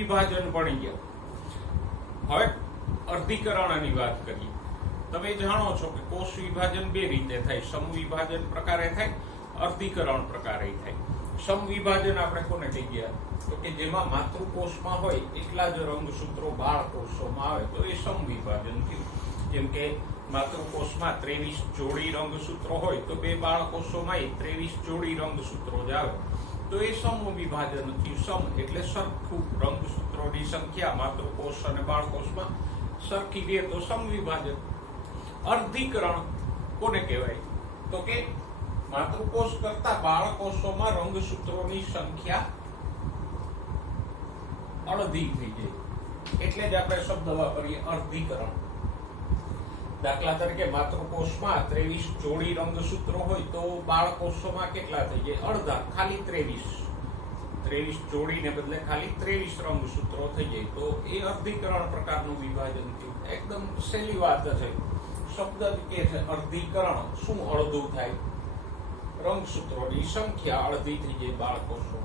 સમવિભાજન ભણી ગયા. હવે અર્ધીકરણની વાત કરીએ. તમે જાણો છો કે કોષ વિભાજન બે રીતે થાય, સમવિભાજન પ્રકારે થાય, અર્ધીકરણ પ્રકારે થાય. સમવિભાજન આપણે કોને કહી ગયા તો કે જેમાં માતૃકોષમાં હોય એટલા જ રંગસૂત્રો બાળકોષોમાં આવે તો એ સમવિભાજન થયું. જેમ કે માતૃકોષમાં 23 જોડી રંગસૂત્રો હોય તો બે બાળકોષોમાં 23 જોડી રંગસૂત્રો જ આવે તો એ સમવિભાજન થયું. સમ એટલે સરખું, રંગસૂત્રોની સંખ્યા માતૃકોષ અને બાળકોષમાં સરખી રહે તો સમવિભાજન. અર્ધીકરણ કોને કહેવાય તો કે માતૃકોષ કરતા બાળકોષોમાં રંગસૂત્રોની સંખ્યા અડધી થઈ જાય એટલે જ આપણે શબ્દ વાપરીએ અર્ધીકરણ. દાખલા તરીકે માતૃકોષમાં 23 જોડી રંગસૂત્રો હોય તો બાળકોષોમાં કેટલા થઈ જાય? અડધા, ખાલી 23 જોડીને બદલે ખાલી 23 રંગસૂત્રો થઈ જાય તો એ અર્ધીકરણ પ્રકારનું વિભાજન થયું. એકદમ સહેલી વાત છે. શબ્દ કે છે અર્ધીકરણ. શું અડધું થાય? રંગસૂત્રોની સંખ્યા અડધી થઈ જાય બાળકોષો.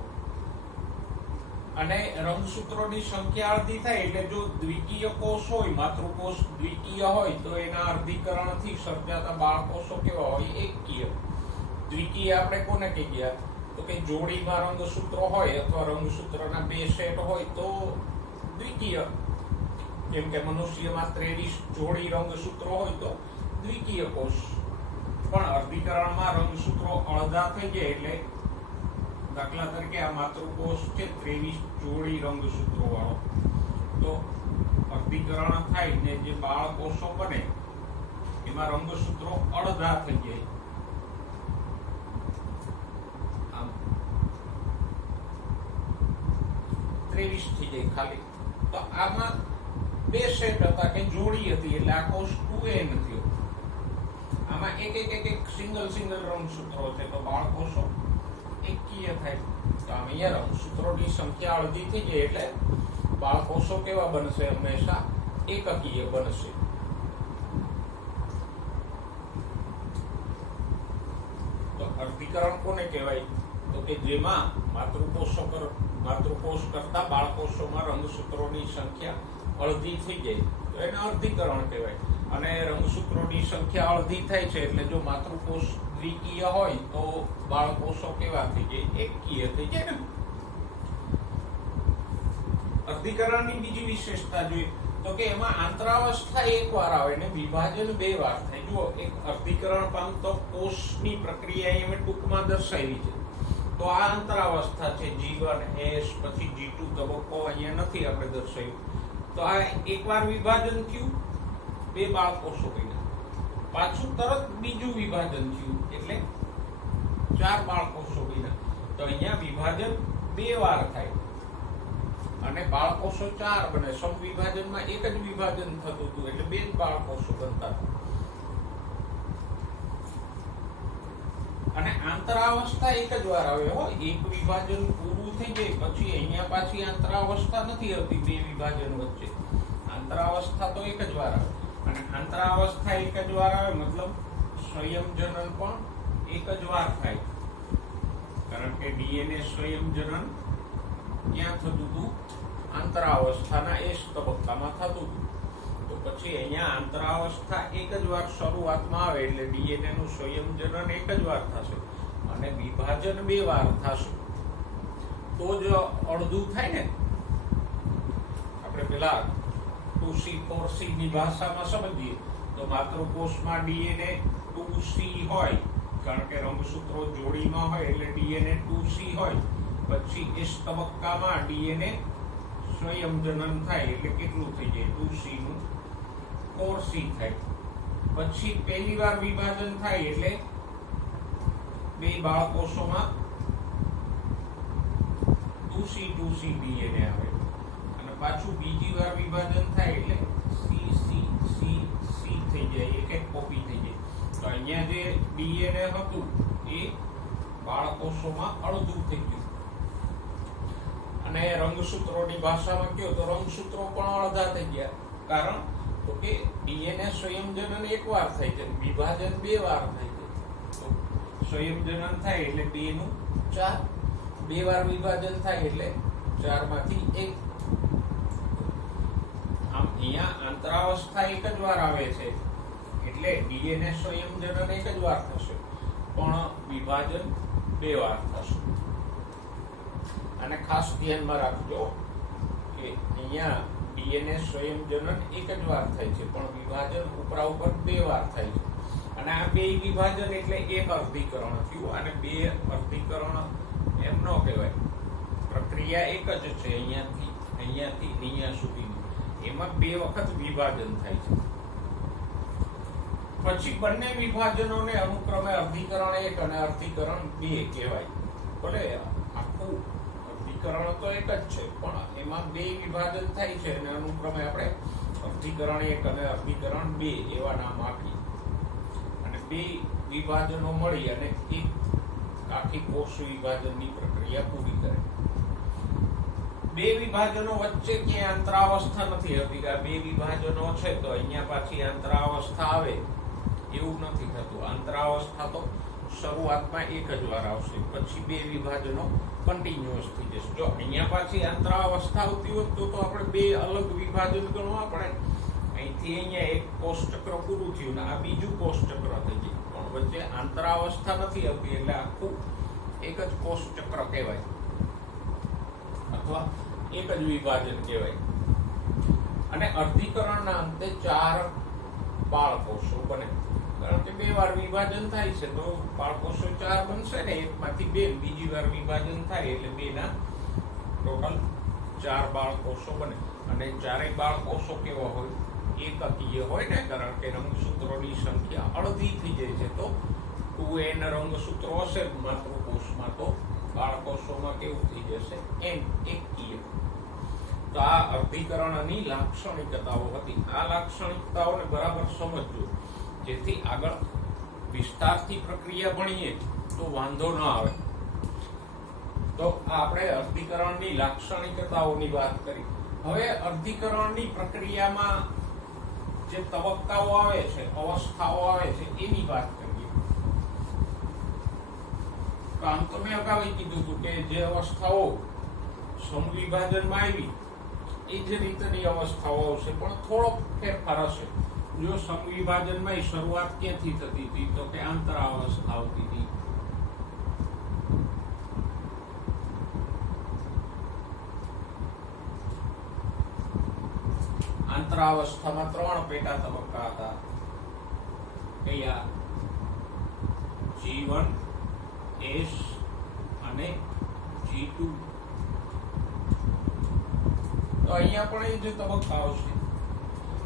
અને રંગસૂત્રોની સંખ્યા અડધી થાય એટલે જો દ્વિકીય કોષ હોય, માતૃકોષ દ્વિકીય હોય તો એના અર્ધીકરણથી સર્જાતા બાળકોષો કેવા હોય? એકકીય. દ્વિકીય આપણે કોને કહી ગયા તો કે જોડીમાં રંગસૂત્રો હોય અથવા રંગસૂત્રના બે સેટ હોય તો દ્વિકીય. જેમ કે મનુષ્યમાં 23 જોડી રંગસૂત્રો હોય તો દ્વિકીય કોષ. પણ અર્ધીકરણમાં રંગસૂત્રો અડધા થઈ જાય એટલે દાખલા તરીકે આ માતૃકોષ છે 23 જોડી રંગસૂત્રો વાળો તો અર્ધીકરણ થાય ને જે બાળકોષો બને એમાં રંગસૂત્રો અડધા થઈ જાય. આમ 23 થઈ જાય ખાલી. તો આમાં બે સેટ હતા કે જોડી હતી એટલે આ કોષ 2n થયો. આમાં એક સિંગલ રંગસૂત્રો છે તો બાળકોષો એકકીય થાય. તો આમ અહીંયા રંગસૂત્રોની સંખ્યા અડધી થઈ જાય એટલે બાળકોષો કેવા બનશે? હંમેશા એકકીય બનશે. તો અર્ધીકરણ કોને કહેવાય તો કે જેમાં માતૃકોષ કરતા બાળકોષોમાં રંગસૂત્રોની સંખ્યા અડધી થઈ જાય તો એને અર્ધીકરણ કહેવાય. અને રંગસૂત્રોની સંખ્યા અડધી થાય છે એટલે જો માતૃકોષ દ્વિકીય હોય તો બાળકોષો કેવા થઈ જાય? એકકીય થઈ જાય ને. અર્ધીકરણની બીજી વિશેષતા જોઈએ તો કે એમાં આંતરાવસ્થા એક વાર આવે ને વિભાજન બે વાર થાય. જુઓ, એક અર્ધીકરણ પામતો કોષની પ્રક્રિયા અમે ટૂંકમાં દર્શાવી છે તો આ આંતરાવસ્થા છે. G1 S પછી G2 તબક્કો અહીંયા નથી આપણે દર્શાવ્યું. તો આ એકવાર વિભાજન થયું, બે બાળકોષો બન્યા. પાછું તરત બીજું વિભાજન થયું એટલે 4 બાળકોષો બન્યા. તો અહીંયા વિભાજન બે વાર થાય અને બાળકોષો 4 બને. સમવિભાજનમાં એક જ વિભાજન થતું હતું એટલે બે જ બાળકોષો બનતા. અને આંતરાવસ્થા એક જ વાર આવે હો. એક વિભાજન પૂરું થઈ જાય પછી અહીંયા પાછી આંતરાવસ્થા નથી આવતી બે વિભાજન વચ્ચે. આંતરાવસ્થા તો એક જ વાર આવે. અને આંતરાવસ્થા એક જ વાર આવે મતલબ સંયમજનન પણ એક જ વાર થાય. કારણ કે ડીએનએ સંયમજનન ક્યાં થતું હતું? આંતરાવસ્થાના S તબક્કામાં થતું હતું. તો પછી અહીંયા આંતરાવસ્થા એક જ વાર શરૂઆતમાં આવે એટલે ડીએનએ નું સંયમજનન એક જ વાર થશે અને વિભાજન બે વાર થશે તો જ અડધું થાય ને. આપણે પેલા 2C 4C ની ભાષામાં સમજીએ તો માતૃકોષમાં ડીએનએ 2C હોય કારણ કે રંગસૂત્રો જોડીમાં હોય એટલે ડીએનએ 2C હોય. પછી S તબક્કામાં ડીએનએ સંયમજનન થાય એટલે કેટલું થઈ જાય? 2C નું 4C થાય. પછી પહેલી વાર વિભાજન થાય એટલે બે બાળકોષોમાં 2C ડીએનએ આવે અને પાછું બીજી વાર વિભાજન થાય એટલે C થઈ જાય, એક કોપી થઈ જાય. તો અહીંયા જે ડીએનએ હતું એ બાળકોષોમાં અડધું થઈ ગયું. અને રંગસૂત્રોની ભાષામાં કહ્યું તો રંગસૂત્રો પણ અડધા થઈ ગયા. કારણ તો કે ડીએનએ સંયમજનન એક વાર થાય છે, વિભાજન બે વાર થાય છે. તો સંયમજનન થાય એટલે 2 નું 4, બે વાર વિભાજન થાય એટલે 4 માંથી 1 અહીંયા આંતરાવસ્થા એક જ વાર આવે છે એટલે ડીએનએ સંયોજન એક જ વાર થશે, પણ વિભાજન 2 વાર થશે. અને ખાસ ધ્યાનમાં રાખજો કે અહીંયા ડીએનએ સંયોજન એક જ વાર થાય છે, પણ વિભાજન ઉપરા ઉપર 2 વાર થાય છે. અને આ 2 વિભાજન એટલે એક અર્ધીકરણ થયું, અને 2 અર્ધીકરણ એમ ન કહેવાય. પ્રક્રિયા એક જ છે, અહીંયાથી અહીંયા સુધીની. એમાં 2 વખત વિભાજન થાય છે. પછી બંને વિભાજનોને અનુક્રમે અર્ધીકરણ 1 અને અર્ધીકરણ 2 કહેવાય. ભલે આખું અર્ધીકરણ તો એક જ છે, પણ એમાં 2 વિભાજન થાય છે અને અનુક્રમે આપણે અર્ધીકરણ 1 અને અર્ધીકરણ 2 એવા નામ આપીએ. અને 2 વિભાજનો મળી અને એક આખી કોષ વિભાજનની પ્રક્રિયા પૂરી કરે. 2 વિભાજનો વચ્ચે ક્યાંય અંતરાવસ્થા નથી હોતી કે આ 2 વિભાજનો છે તો અહીંયા પાછી અંતરાવસ્થા આવે, એવું નથી થતું. અંતરાવસ્થા તો શરૂઆતમાં એક જ વાર આવશે, પછી 2 વિભાજનો કન્ટિન્યુઅસ થઈ જશે. જો અહીંયા પાછી અંતરાવસ્થા આવતી હોત તો આપણે 2 અલગ વિભાજન ગણવા પડે. અહીંથી અહીંયા એક કોષ ચક્ર પૂરું થયું ને આ બીજું કોષ ચક્ર થઈ ગયું, પણ વચ્ચે અંતરાવસ્થા નથી આવતી એટલે આખું એક જ કોષ ચક્ર કહેવાય અથવા એક જ વિભાજન કહેવાય. અને અર્ધીકરણના અંતે 4 બાળકોષો બને, કારણ કે 2 વાર વિભાજન થાય છે તો બાળકોષો 4 બનશે ને, એકમાંથી 2 બીજી વાર વિભાજન થાય એટલે 2 ના ટોટલ 4 બાળકોષો બને. અને 4 બાળકોષો કેવા હોય? એકકીય હોય ને, કારણ કે રંગસૂત્રોની સંખ્યા અડધી થઈ જાય છે. તો 2n રંગસૂત્રો હશે માતૃકોષમાં, તો બાળકોષોમાં કેવું થઈ જશે? n એકકીય. તો આ અર્ધીકરણની લાક્ષણિકતાઓ હતી. આ લાક્ષણિકતાઓને બરાબર સમજજો, જેથી આગળ વિસ્તારથી પ્રક્રિયા ભણીએ તો વાંધો ન આવે. તો આપણે અર્ધીકરણની લાક્ષણિકતાઓની વાત કરી. હવે અર્ધીકરણની પ્રક્રિયામાં જે તબક્કાઓ આવે છે, અવસ્થાઓ આવે છે, એની વાત કરીએ. તો આમ તો મેં અગાઉ કીધું હતું કે જે અવસ્થાઓ સમવિભાજનમાં આવી એ જ રીતની અવસ્થાઓ આવશે, પણ થોડો ફેરફાર હશે. જો સમવિભાજનમાં શરૂઆત ક્યાંથી થતી હતી? તો કે આંતરાવસ્થા આવતી હતી. આંતરાવસ્થામાં 3 પેટા તબક્કા હતા. કયા? G1, S અને G2. તો અહીંયા પણ એ જ તબક્કા આવશે.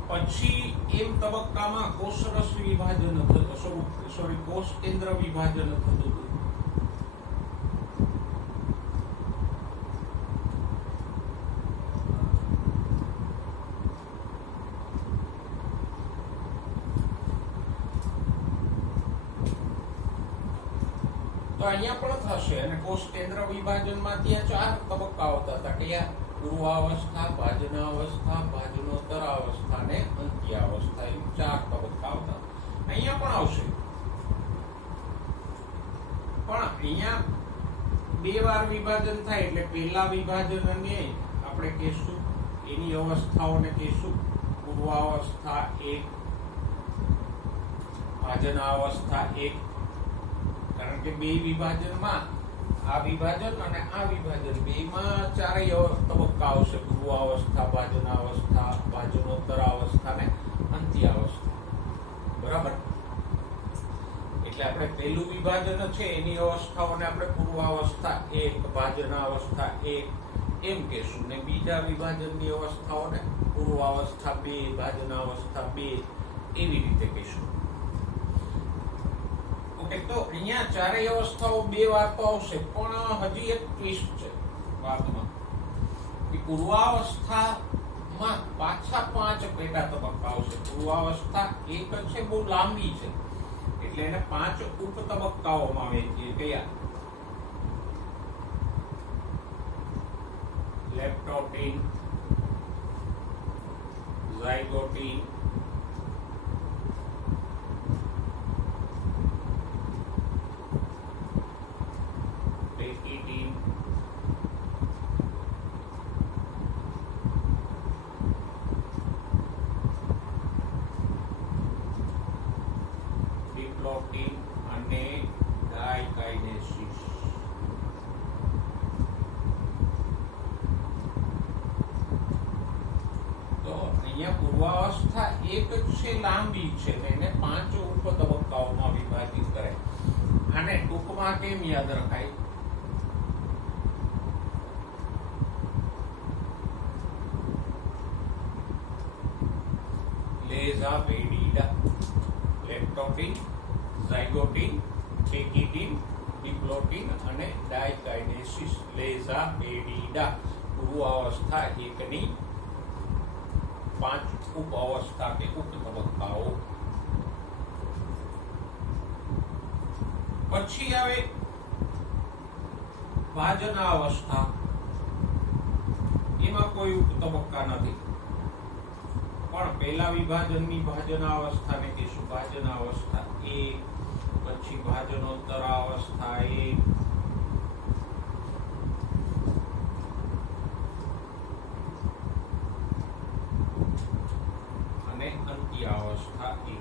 પછી એમ તબક્કામાં કોષરસ વિભાજન થતું, કોષ કેન્દ્ર વિભાજન થતું હતું. તો અહીંયા પણ થશે. અને કોષ કેન્દ્ર વિભાજનમાં ત્યાં 4 તબક્કા આવતા હતા. કયા? પૂર્વાવસ્થા, ભાજનાવસ્થા, ભાજનોત્તરાવસ્થા અને અંત્યાવસ્થા. એમ 4 તબક્કા આવતા. અહીંયા પણ આવશે, પણ અહીંયા 2 વાર વિભાજન થાય એટલે પહેલા વિભાજનને આપણે કહેશું, એની અવસ્થાઓને કહેશું પૂર્વાવસ્થા 1, ભાજનાવસ્થા 1. કારણ કે 2 વિભાજનમાં આ વિભાજન અને આ વિભાજન 2માં 4 તબક્કા આવશે: પૂર્વાવસ્થા, ભાજનાવસ્થા, ભાજનોત્તરાવસ્થા અને અંત્યાવસ્થા. બરાબર? એટલે આપણે પહેલું વિભાજન છે એની અવસ્થાઓને આપણે પૂર્વાવસ્થા 1, ભાજનાવસ્થા 1 એમ કહેશું, ને બીજા વિભાજનની અવસ્થાઓને પૂર્વાવસ્થા 2, ભાજનાવસ્થા 2 એવી રીતે કહેશું. તો અહીંયા 4 અવસ્થાઓ 2 વાર તો આવશે, પણ હજી એક ટ્વિસ્ટ છે વાતમાં કે પૂર્વાવસ્થામાં પાછા 5 પેટા તબક્કા આવશે. પૂર્વાવસ્થા 1 છે, બહુ લાંબી છે, એટલે એને 5 ઉપ તબક્કાઓમાં વહેંચીએ. કયા? લેપ્ટોટીન, ઝાયગોટીન, ડિપ્લોટિન અને ડાયકાઇનેસિસ. તો અહીંયા પૂર્વાવસ્થા એક જ છે, લાંબી છે, એને 5 ઉપતબક્કાઓમાં વિભાજિત કરે. આને ટૂંકમાં કેમ યાદ રખાય? લેઝા પેડિડા, લેપ્ટોપિન, ઝાયગોટિન, પેકિટિન, ડિપ્લોટિન અને ડાયકાઇનેસિસ. લેઝા પેડિડા પૂર્વાવસ્થા એકની 5 ઉપ અવસ્થા કે ઉપ તબક્કાઓ. પછી આવે ભાજનાવસ્થા. એમાં કોઈ ઉપ તબક્કા નથી, પણ પહેલા વિભાજનની ભાજનાવસ્થાને કહીશું ભાજનાવસ્થા 1, પછી ભાજનોત્તર અવસ્થા 1, અને અંત્યાવસ્થા 1.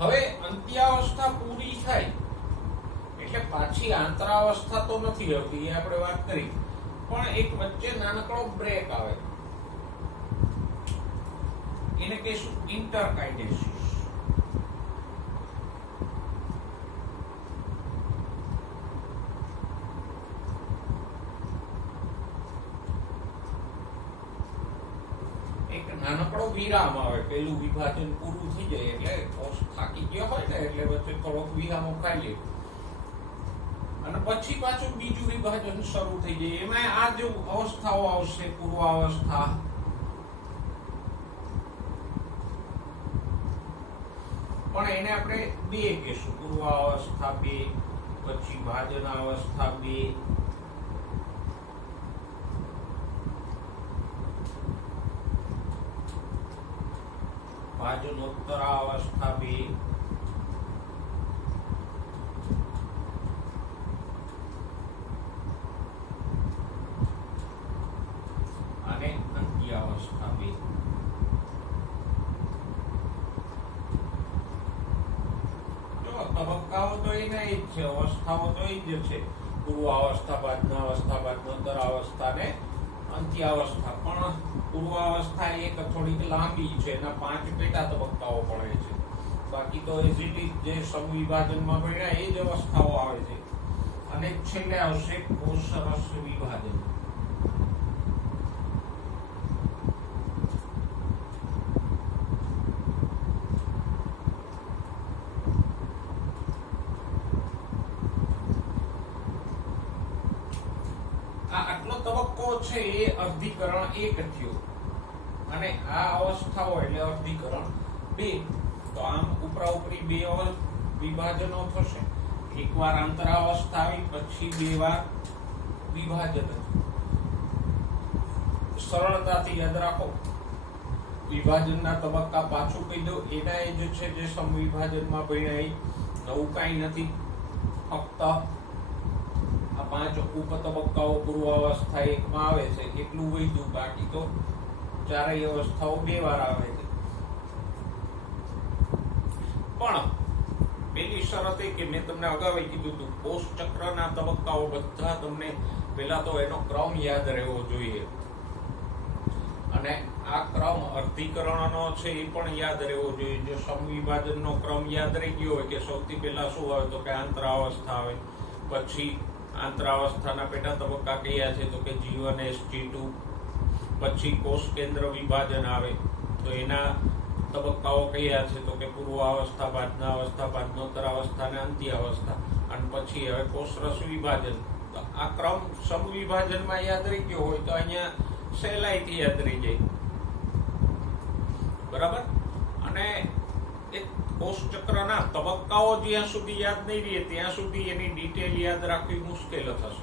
હવે અંત્યાવસ્થા પૂરી થાય એટલે પાછી આંતરાવસ્થા તો નથી આવતી, એ આપણે વાત કરી, પણ એક વચ્ચે નાનકડો બ્રેક આવે, એને કહીશું ઇન્ટરકાઇનેસિસ. એક નાનકડો વિરામ આવે, પેલું વિભાજન પૂરું થઈ જાય એટલે કોષ થાકી ગયો હોય ને એટલે વચ્ચે થોડોક વિરામો ખાઈ લે અને પછી પાછું બીજું વિભાજન શરૂ થઈ જાય. એમાં આ જે અવસ્થાઓ આવશે, પૂર્વાવસ્થા, પણ એને આપણે 2 કહીશું. પૂર્વાવસ્થા 2, પછી ભાજનાવસ્થા 2, ભાજનોત્તરાવસ્થા 2, અને અંત્યાવસ્થા 2. જો તબક્કાઓ તો એના જ છે, અવસ્થાઓ તો એ જ છે, પૂર્વાવસ્થા, ભાજનાવસ્થા, ભાજનોત્તરાવસ્થા ને અંત્યાવસ્થા. પણ પૂર્વાવસ્થા એક થોડીક લાંબી છે, એના 5 પેટા તબક્કાઓ પડે છે. બાકી તો એઝ ઇટ ઇઝ જે સમવિભાજનમાં ભણ્યા એ જ અવસ્થાઓ આવે છે. અને છેલ્લે આવશે કોષરસ વિભાજન. આટલો તબક્કો છે એ અર્ધીકરણ 1 થયું અને આ અવસ્થાઓ એટલે અર્ધીકરણ 2. તો આમ ઉપરા ઉપરી 2 વિભાજનો થશે. એકવાર અંતરાવસ્થા આવી, પછી 2 વાર વિભાજન. સરળતાથી યાદ રાખો, વિભાજનના તબક્કા પાછું કહી દો, એના એ જ છે જે સમવિભાજનમાં ભણ્યા, નવું કાંઈ નથી. ફક્ત 5 ઉપ તબક્કાઓ પૂર્વાવસ્થા 1 માં આવે છે એટલું વધ્યું, બાકી તો 4 અવસ્થાઓ 2 વાર આવે છે. પણ પેલી શરત એ કે મેં તમને અગાઉ કીધું હતું, કોષ ચક્રના તબક્કાઓ બધા તમને પહેલા તો એનો ક્રમ યાદ રહેવો જોઈએ, અને આ ક્રમ અર્ધીકરણનો છે એ પણ યાદ રહેવો જોઈએ. જો સમવિભાજનનો ક્રમ યાદ રહી ગયો હોય કે સૌથી પહેલા શું આવે, તો કે આંતરાવસ્થા આવે, પછી આંતરાવસ્થાના પેટા તબક્કા કયા છે, તો કે G1 SG2, પછી કોષ કેન્દ્ર વિભાજન આવે, તો એના તબક્કાઓ કયા છે, તો કે પૂર્વાવસ્થા, ભાજનાવસ્થા, ભાજનોત્તરાવસ્થા અને અંત્યાવસ્થા, અને પછી હવે કોષરસ વિભાજન. તો આ ક્રમ સમવિભાજનમાં યાદ રહી ગયો હોય તો અહીંયા સહેલાઈથી યાદ રહી જાય, બરાબર. અને એક કોષ ચક્રના તબક્કાઓ જ્યાં સુધી યાદ નહીં રહે ત્યાં સુધી એની ડિટેલ યાદ રાખવી મુશ્કેલ થશે.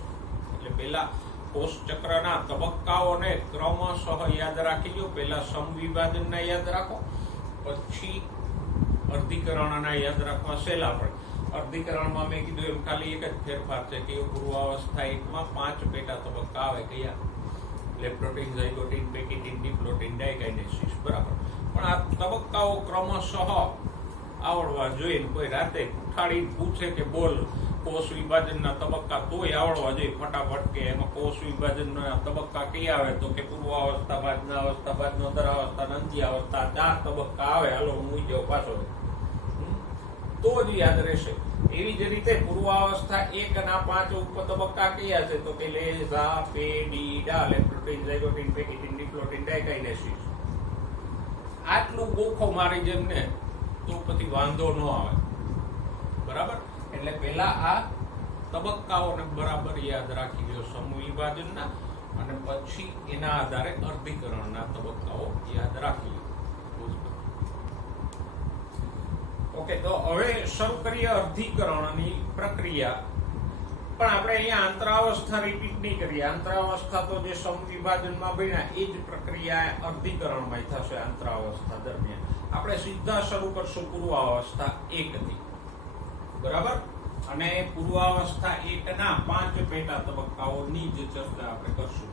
એટલે પહેલા કોષ ચક્રના તબક્કાઓને ક્રમશઃ યાદ રાખી લો. પહેલા સમવિભાજનના યાદ રાખો, પછી અર્ધીકરણના યાદ રાખવા સહેલા પડે. અર્ધીકરણમાં મેં કીધું એમ ખાલી એક જ ફેરફાર છે કે પૂર્વાવસ્થા 1 માં 5 પેટા તબક્કા આવે. કયા? લેપ્ટોટીન, ઝાયગોટીન, પેકિટીન, ડિપ્લોટીન, ડાયકાઇનેસિસ. બરાબર. પણ આ તબક્કાઓ ક્રમશઃ આવડવા જોઈએ. કોઈ રાતે ઉઠાડીને પૂછે કે બોલ કોષ વિભાજનના તબક્કા, તોય આવડવા જોઈએ ફટાફટ કે એમાં કોષ વિભાજનના તબક્કા કયા આવે, તો કે પૂર્વાવસ્થા, બાજનાવસ્થા, બાજનોત્તરાવસ્થા, અંત્યાવસ્થા, 4 તબક્કા આવે. હાલો હું જાઉં પાછો, તો જ યાદ રહેશે. એવી જ રીતે પૂર્વાવસ્થા 1 ના 5 ઉપ તબક્કા કયા છે, તો કે લેઝા, પેડીડા, લેપ્ટોટીન, ઝાયગોટીન, પેકિટીન, ડિપ્લોટીન, ડાયકાઇનેસિસ. આટલું ગોખો મારી જેમ ને તો પછી વાંધો ન આવે. બરાબર. એટલે પેલા આ તબક્કાઓને બરાબર યાદ રાખી લો સમૂહ વિભાજનના, અને પછી એના આધારે અર્ધીકરણના તબક્કાઓ યાદ રાખી લો. ઓકે, તો હવે શરૂ કરીએ અર્ધીકરણની પ્રક્રિયા. પણ આપણે અહીંયા આંતરાવસ્થા રિપીટ નહીં કરીએ. આંતરાવસ્થા તો જે સમૂહ વિભાજનમાં બન્યા એ જ પ્રક્રિયા અર્ધીકરણમાં થશે. આંતરાવસ્થા દરમિયાન આપણે સીધા શરૂ કરશું પૂર્વાવસ્થા 1 થી. બરાબર. અને પૂર્વાવસ્થા 1 ના 5 પેટા તબક્કાઓની જ ચર્ચા આપણે કરશું.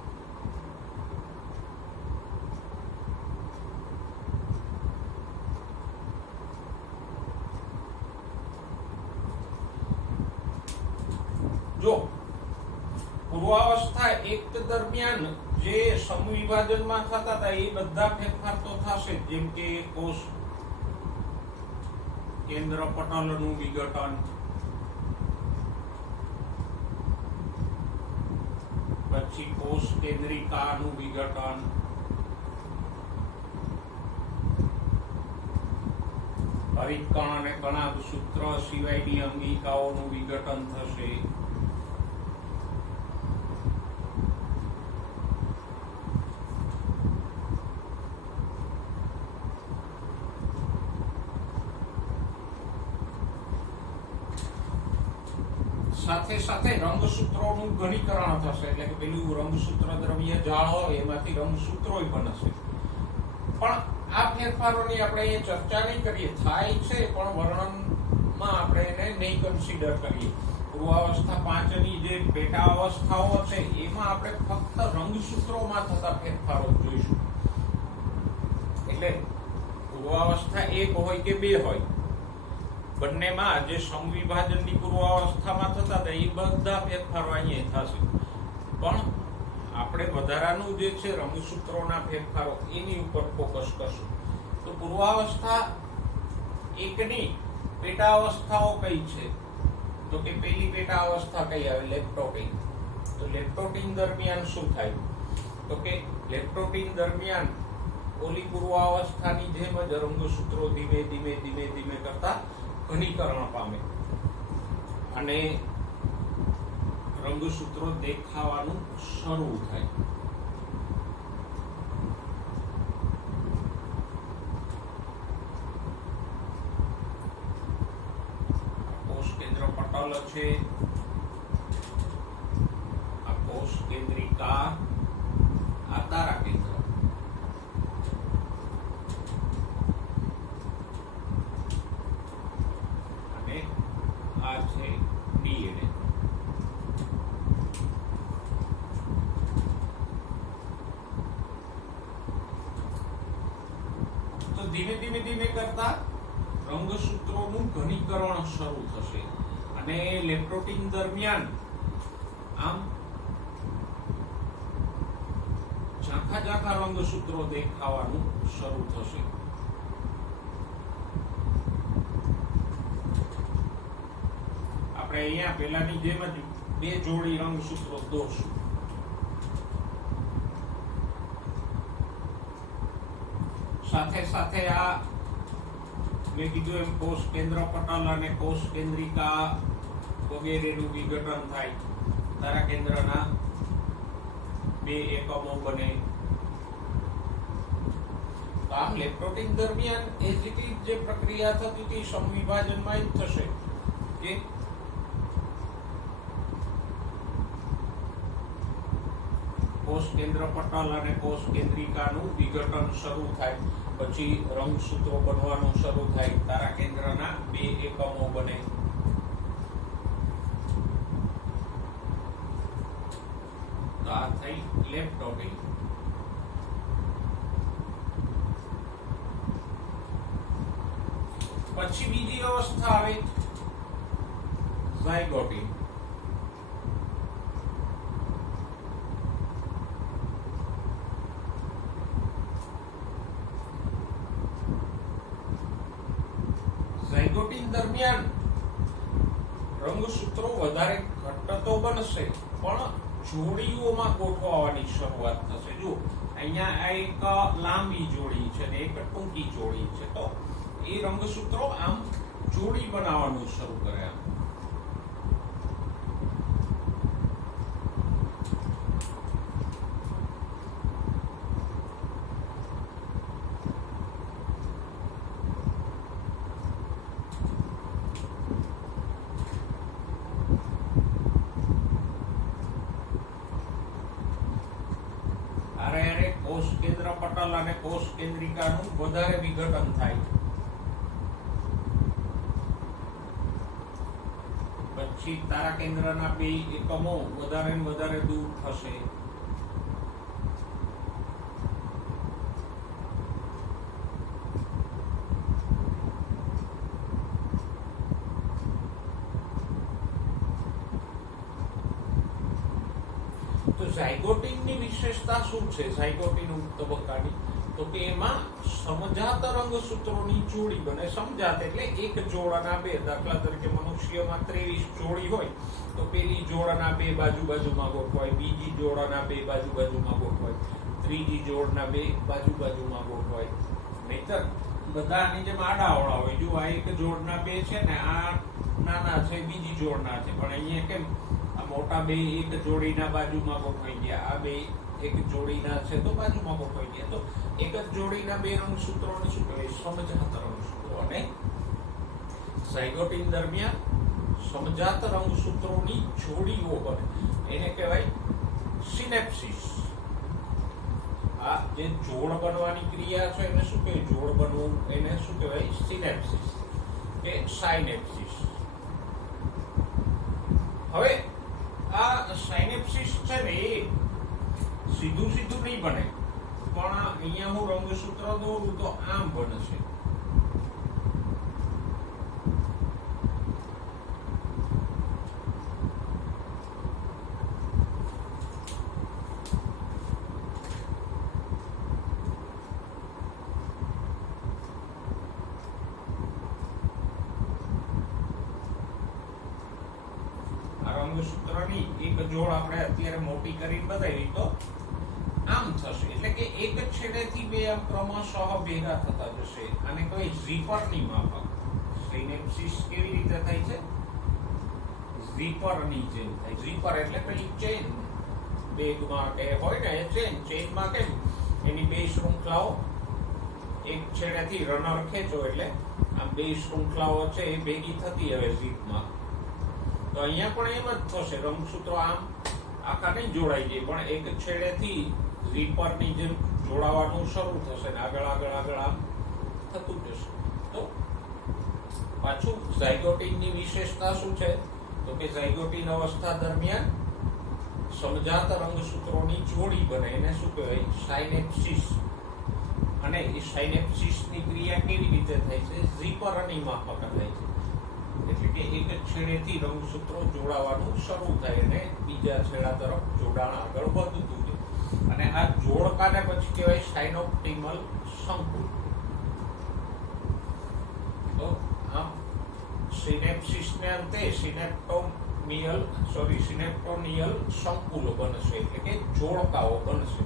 જો પૂર્વાવસ્થા 1 દરમિયાન જે સમૂહ વિભાજનમાં થતા હતા એ બધા ફેરફાર તો થશે, જેમ કે કોષ કેન્દ્ર પટલનું વિઘટન, પછી કોષ કેન્દ્રિકાનું વિઘટન, હરિતકણ અને કણાભ સૂત્ર સિવાયની અંગિકાઓનું વિઘટન થશે. સાથે સાથે રંગસૂત્રોનું ઘનીકરણ થશે, એટલે કે પેલું રંગસૂત્ર દ્રવ્ય જાળ હોય એમાંથી રંગસૂત્રો બનશે. પણ આ ફેરફારોની આપણે અહીંયા ચર્ચા નહીં કરીએ. થાય છે પણ વર્ણનમાં આપણે એને નહીં કન્સિડર કરીએ. પૂર્વાવસ્થા 5 ની જે પેટા અવસ્થાઓ છે એમાં આપણે ફક્ત રંગસૂત્રોમાં થતા ફેરફારો જોઈશું. એટલે પૂર્વાવસ્થા 1 હોય કે 2 હોય, બંનેમાં જે સમવિભાજનની પૂર્વાવસ્થામાં થતા હતા એ બધા ફેરફારો અહીંયા થશે. પણ આપણે વધારાનું જે છે રંગસૂત્રોના ફેરફારો એની ઉપર ફોકસ કરશું. તો પૂર્વાવસ્થા 1 ની પેટા અવસ્થાઓ કઈ છે, તો કે પહેલી પેટા અવસ્થા કઈ આવે, લેપ્ટોટીન. તો લેપ્ટોટીન દરમિયાન શું થાય, તો કે લેપ્ટોટીન દરમિયાન ઓલી પૂર્વાવસ્થાની જેમ જ રંગસૂત્રો ધીમે ધીમે ધીમે ધીમે કરતા ઘનીકરણ પામે અને રંગસૂત્રો દેખાવાનું શરૂ થાય. કોષ કેન્દ્ર પટલ છે, આ કોષ કેન્દ્રિકા, આ તારા કેન્દ્ર. આ છે ડીએનએ. તો ધીમે ધીમે ધીમે કરતા રંગસૂત્રોનું ઘનીકરણ શરૂ થશે અને લેપ્ટોટીન દરમિયાન આમ ઝાંખા ઝાંખા રંગસૂત્રો દેખાવાનું શરૂ થશે. અહીંયા પેલાની જેમ જ 2 જોડી રંગસૂત્રો દોરશું. સાથે સાથે આ મેં કીધું એમ કોષ કેન્દ્ર પટલ અને કોષ કેન્દ્રિકા વગેરેનું વિઘટન થાય. તારા કેન્દ્રના 2 એકમો બને. આમ લેપ્ટોટીન દરમિયાન એજીટી જે પ્રક્રિયા થતી હતી સમવિભાજનમાં જ થશે કે કોષ કેન્દ્ર પટલ અને કોષ કેન્દ્રિકાનું વિઘટન શરૂ થાય, પછી રંગસૂત્રો બનવાનું શરૂ થાય. તારા કેન્દ્રના 2 એકમો બને. આ થઈ લેપ્ટોપિન. પછી બીજી અવસ્થા આવે ઝાયગોટિન. ઝાયગોટિન દરમિયાન રંગસૂત્રો વધારે ઘટ્ટ તો બનશે પણ જોડીઓમાં ગોઠવવાની શરૂઆત થશે. જો અહીંયા આ એક લાંબી જોડી છે ને એક ટૂંકી જોડી છે, તો એ રંગસૂત્રો આમ જોડી બનાવવાનું શરૂ કરે. આમ કોષ કેન્દ્ર પટલ અને કોષ કેન્દ્રિકાનું વધારે વિઘટન થાય. પછી તારા કેન્દ્રના બે એકમો વધારે ને વધારે દૂર થશે. તો ઝાયગોટિનની વિશેષતા શું છે? ઝાયગોટિન તબક્કાની તો કે એમાં સમજાત રંગસૂત્રોની જોડી બને. સમજાત એટલે એક જોડાના બે. દાખલા તરીકે મનુષ્યમાં 23 જોડી હોય તો પેલી જોડાના બે બાજુમાં ગોઠવાય, બીજી જોડાના બે બાજુમાં ગોઠવાય, ત્રીજી જોડના બે બાજુમાં ગોઠવાય. નહીતર બધાની જેમ આડાઅવળા હોય. જો આ એક જોડના બે છે ને આ નાના છે બીજી જોડના છે, પણ અહીંયા કેમ આ મોટા બે એક જોડીના બાજુમાં ગોઠવાઈ ગયા, આ બે એક જોડીના છે તો બાજુમાં ગોઠવાઈ ગયા. તો એક જ જોડીના બે રંગસૂત્રોને શું કહેવાય? સમજાત રંગસૂત્રો. અને ઝાયગોટિન દરમિયાન સમજાત રંગસૂત્રોની જોડીઓ બને એને કહેવાય સિનેપ્સિસ. આ જે જોડ બનવાની ક્રિયા છે એને શું કહેવાય? જોડ બનવું એને શું કહેવાય? સિનેપ્સિસ કે સાયનેપ્સિસ. હવે આ સાયનેપ્સિસ છે ને એ સીધું નહીં બને, પણ અહીંયા હું રંગસૂત્ર દોરું તો આમ બનશે. રંગસૂત્રની એક જોડ આપણે અત્યારે મોટી કરીને બતાવી તો આમ થશે. એટલે કે એક છેડેથી બે આમ ક્રમશઃ ભેગા થતા જશે. આને કહેવાય ઝીપરની માફક. સિનેપ્સિસ કેવી રીતે થાય છે? ઝીપરની જેમ થાય. ઝીપર એટલે પેલી ચેન બેગમાં કે હોય ને એ ચેનમાં કેમ એની બે શૃંખલાઓ એક છેડેથી રનર ખેંચો એટલે આ બે શૃંખલાઓ છે એ ભેગી થતી હવે ઝીપમાં. તો અહીંયા પણ એમ જ થશે. રંગસૂત્રો આમ આખા નહીં જોડાઈ જાય, પણ એક છેડેથી ઝીપરની જેમ જોડાવાનું શરૂ થશે ને આગળ આમ થતું જશે. તો પાછું ઝાયગોટિનની વિશેષતા શું છે? તો કે ઝાયગોટિન અવસ્થા દરમિયાન સમજાત રંગસૂત્રોની જોડી બને એને શું કહેવાય? સાયનેપ્સિસ. અને એ સાયનેપ્સિસની ક્રિયા કેવી રીતે થાય છે? ઝીપરની માફક થાય છે. એટલે કે એક છેડેથી રંગસૂત્રો જોડાવાનું શરૂ થાય અને બીજા છેડા તરફ જોડાણ આગળ વધતું જાય. અને આ જોડકાને પછી કહેવાય સાયનોપ્ટિમલ સંકુલ. તો આમ સિનેપ્સિસને અંતે સિનેપ્ટોનિયલ સંકુલો બનશે. એટલે કે જોડકાઓ બનશે.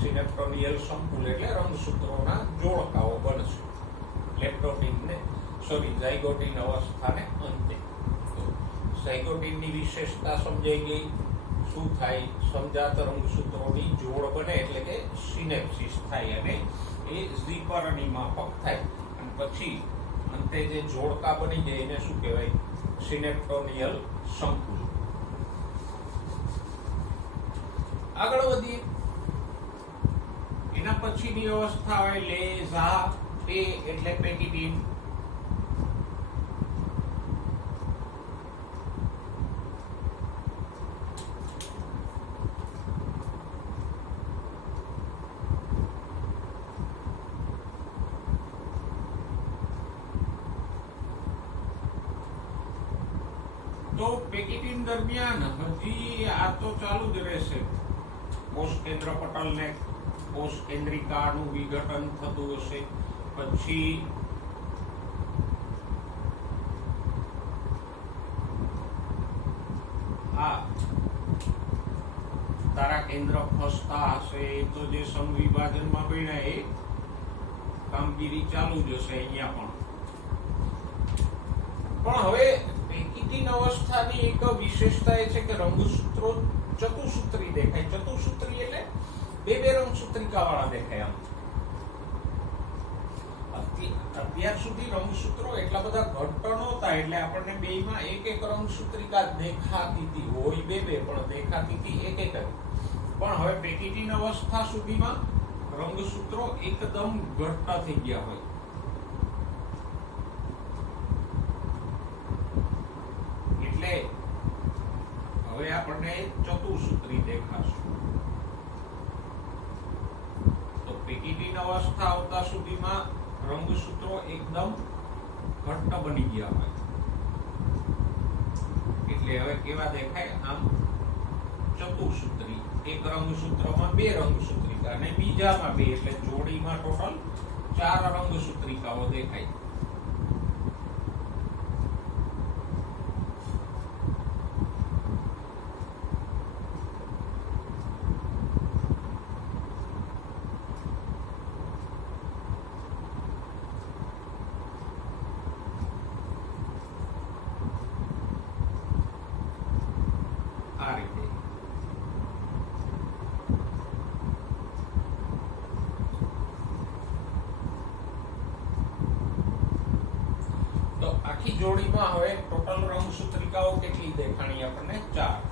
સિનેપ્ટોનિયલ સંકુલ એટલે રંગસૂત્રોના જોડકાઓ બનશે. ઝાયગોટિન અવસ્થાને અંતે. તો ઝાયગોટિનની વિશેષતા સમજાઈ ગઈ. શું થાય? સમજાત રંગસૂત્રોની જોડ બને એટલે કે સિનેપ્સિસ થાય અને એ ઝીપરની માફક થાય. અને પછી અંતે જે જોડકા બની જાય એને શું કહેવાય? સિનેપ્ટોનિયલ સંકુલ. આગળ વધીએ. એના પછીની અવસ્થા હોય લેઝા પે એટલે પેકિટીન. તો પેકેટિંગ દરમિયાન હજી આ તો ચાલુ જ રહેશે. કોષ કેન્દ્ર પટલ ને કોષ કેન્દ્રિકાનું વિઘટન થતું હશે. પછી આ તારા કેન્દ્ર ખસતા હશે તો જે સમવિભાજનમાં બન્યા એ કામગીરી ચાલુ જ હશે અહીંયા પણ હવે પેકિટીન અવસ્થાની એક વિશેષતા એ છે કે રંગસૂત્રો ચતુસૂત્રી દેખાય. ચતુસૂત્રી એટલે બે રંગસૂત્રિકા વાળા દેખાય. આમ અત્યાર સુધી રંગસૂત્રો એટલા બધા ઘટ્ટ નહોતા એટલે આપણને બેયમાં એક રંગસૂત્રિકા દેખાતી હતી. હોય બે પણ દેખાતી હતી એક જ. પણ હવે પેકિટીન અવસ્થા સુધીમાં રંગસૂત્રો એકદમ ઘટ્ટ થઈ ગયા હોય. એટલે હવે આપણને ચતુસૂત્રી દેખાશે. તો પેકિટીન અવસ્થા આવતા સુધીમાં રંગસૂત્રો એકદમ ઘટ્ટ બની ગયા હોય. એટલે હવે કેવા દેખાય? આમ ચતુસૂત્રી. એક રંગસૂત્રમાં બે રંગસૂત્રિકા અને બીજામાં બે એટલે જોડીમાં ટોટલ 4 રંગસૂત્રિકાઓ દેખાય. આ રીતે તો આખી જોડીમાં હવે ટોટલ રંગસૂત્રિકાઓ કેટલી દેખાણી આપણને? 4.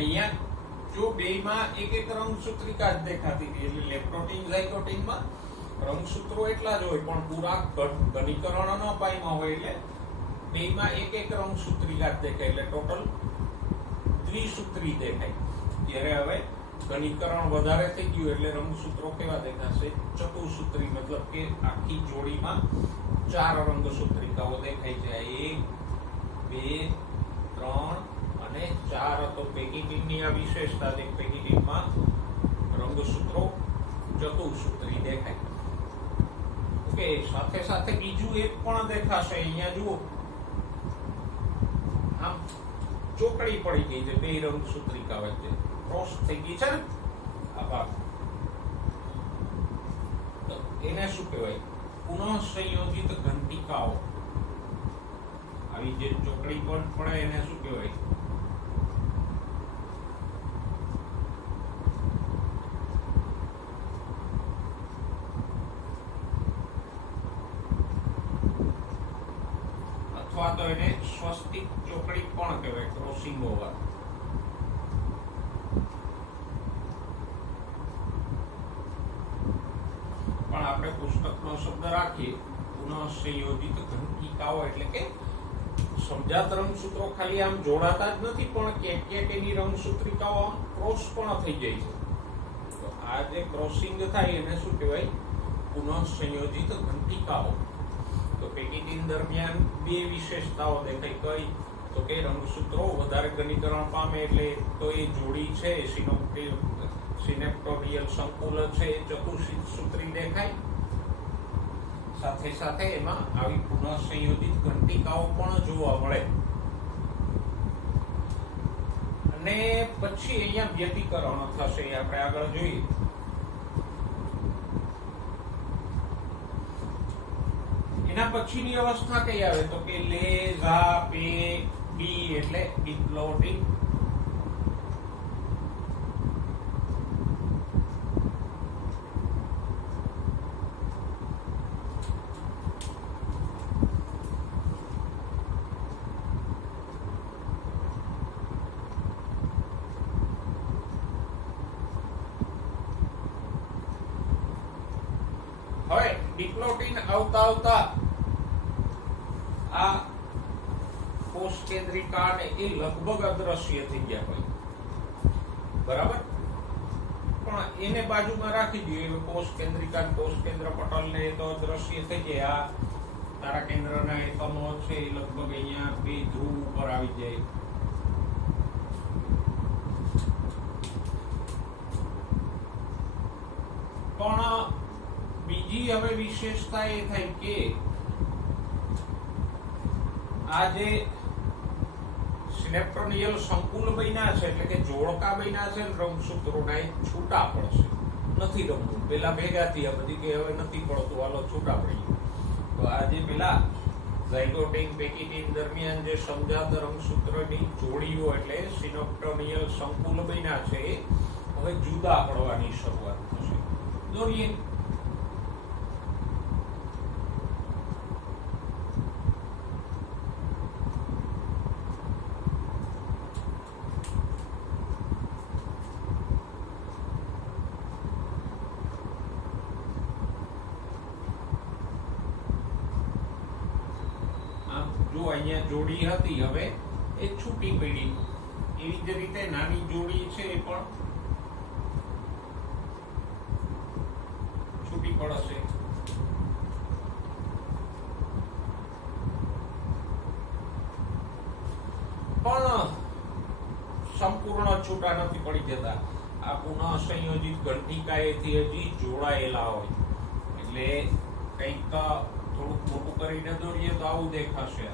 અહીંયા જો બેયમાં એક રંગસૂત્રિકા જ દેખાતી હતી એટલે લેપ્ટોટીન ઝાયગોટીનમાં રંગસૂત્રો એટલા જ હોય પણ પૂરા ઘનીકરણ ન પામ્યા હોય એટલે બેયમાં એક રંગસૂત્રિકા જ દેખાય એટલે ટોટલ દ્વિસૂત્રી દેખાય. ત્યારે હવે ઘનીકરણ વધારે થઈ ગયું એટલે રંગસૂત્રો કેવા દેખાશે? ચતુસૂત્રી. મતલબ કે આખી જોડીમાં 4 રંગસૂત્રિકાઓ દેખાય છે. 1 2 3 અને 4. તો પેકિટીનની આ વિશેષતા છે. પેકિટીનમાં રંગસૂત્રો ચતુસૂત્રી દેખાય. ઓકે, સાથે સાથે બીજું એક પણ દેખાશે. અહીંયા જુઓ, આમ ચોકડી પડી ગઈ છે બે રંગસૂત્રિકા વચ્ચે, ક્રોસ થઈ ગઈ છે ને આ ભાગ. તો એને શું કહેવાય? પુનઃ સંયોજિત ઘંટિકાઓ. આવી જે ચોકડી પણ પડે એને શું કહેવાય? અથવા તો એને સ્વસ્તિક ચોકડી પણ કહેવાય, ક્રોસિંગ ઓવર. પણ આપણે પુસ્તકનો શબ્દ રાખીએ પુનઃ સંયોજિત ઘંટિકાઓ એટલે કે સમજાત રંગસૂત્રો ખાલી આમ જોડાતા જ નથી પણ ક્યાંક એની રંગસૂત્રિકાઓ આમ ક્રોસ પણ થઈ જાય છે. તો આ જે ક્રોસિંગ થાય એને શું કહેવાય? પુનઃ સંયોજિત ઘંટિકાઓ. તો પેકિટીન દરમિયાન બે વિશેષતાઓ દેખાય. કઈ? તો કે રંગસૂત્રો વધારે ઘનીકરણ પામે એટલે તો એ જોડી છે સિનેપ્ટોડિયલ સંકુલ છે એ ચતુસૂત્રી દેખાય. સાથે સાથે એમાં આવી પુનઃ સંયોજિત ઘંટિકાઓ પણ જોવા મળે. અને પછી અહીંયા વ્યતિકરણ થશે, આપણે આગળ જોઈએ. એના પછીની અવસ્થા કઈ આવે? તો કે લે ઝા પે બી એટલે ડિપ્લોઇડિંગ. ડિપ્લોટિન આવતા આવતા આ કોષ કેન્દ્રિકા ને એ લગભગ અદ્રશ્ય થઈ ગયા ભાઈ, બરાબર. પણ એને બાજુમાં રાખી દઈએ, કોષ કેન્દ્રિકા કોષ કેન્દ્ર પટલ ને એ તો અદ્રશ્ય થઈ ગયા. આ તારા કેન્દ્રના એકમો છે એ લગભગ અહીંયા બે ધ્રુવ ઉપર આવી જાય. પણ બીજી હવે વિશેષતા એ થાય કે આ જે સિનેપ્ટોનિયલ સંકુલ બન્યા છે એટલે કે જોડકા બન્યા છે રંગસૂત્રોના એ છૂટા પડશે, નથી રમવું. પેલા ભેગા થયા બધી કે હવે નથી પડતું, હાલો છૂટા પડી. તો આ જે પેલા ઝાયગોટિન પેકિટિન દરમિયાન જે સમજાત રંગસૂત્રની જોડીઓ એટલે સિનેપ્ટોનિયલ સંકુલ બન્યા છે હવે જુદા પડવાની શરૂઆત થશે. દોરીએ અહીંયા જોડી હતી હવે એ છૂટી પડી. એવી જ રીતે નાની જોડી છે એ પણ છૂટી પડશે. પણ સંપૂર્ણ છૂટા નથી પડી જતા. આ પુનઃ સંયોજિત ઘંટિકાએથી હજી જોડાયેલા હોય એટલે કંઈક થોડુંક મોટું કરીને દોરીએ તો આવું દેખાશે.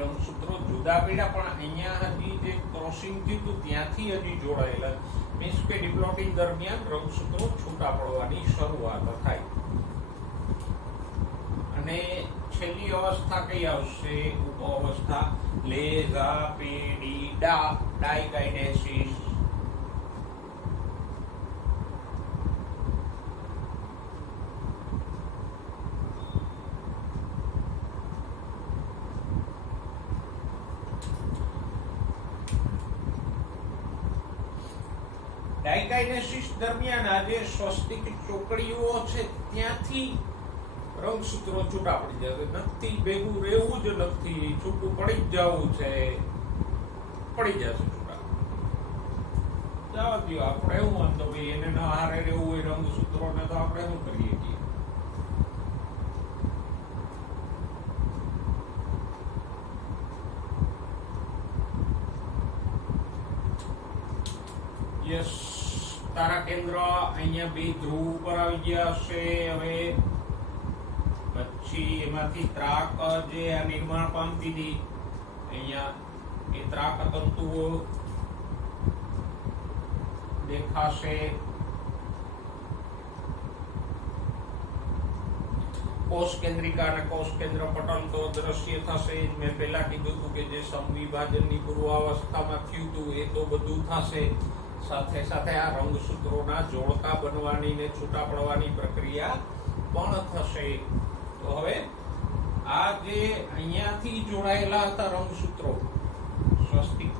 રંગસૂત્રો જુદા પડ્યા પણ અહીંયા હજી જે ક્રોસિંગ થયું ત્યાંથી હજી જોડાયેલા, મીન્સ કે ડિપ્લોટિંગ દરમિયાન રંગસૂત્રો છૂટા પડવાની શરૂઆત થાય. અને છેલ્લી અવસ્થા કઈ આવશે? ઉપ અવસ્થા લેઝાપેડિડા ડાયકાઇનેસિસ. ડાયકાઇનેસિસ દરમિયાન આ જે સ્વસ્તિક ચોકડીઓ છે ત્યાંથી રંગસૂત્રો છૂટા પડી જશે. નથી ભેગું રહેવું જ નથી, છૂટું પડી જ જવું છે, પડી જશે છૂટા. જવા દો, આપણે એવું વાંધો ભાઈ, એને ના હારે રહેવું હોય રંગસૂત્રોને તો આપણે શું કરીએ છીએ. યસ, તારા કેન્દ્ર અહીંયા બે ધ્રુવ ઉપર આવી ગયા હશે. હવે પછી એમાંથી ત્રાક જે આ નિર્માણ પામતી હતી અહીંયા એ ત્રાક તંતુઓ દેખાશે. કોષ કેન્દ્રિકા અને કોષ કેન્દ્ર પટલ તો દ્રશ્ય થશે. મેં પહેલા કીધું હતું કે જે સમવિભાજનની પૂર્વાવસ્થામાં થયું હતું એ તો બધું થશે. સાથે સાથે આ રંગસૂત્રોના જોડકા બનવાની ને છૂટા પડવાની પ્રક્રિયા પણ થશે. તો હવે આ જે અહીંયાથી જોડાયેલા હતા રંગસૂત્રો સ્વસ્તિક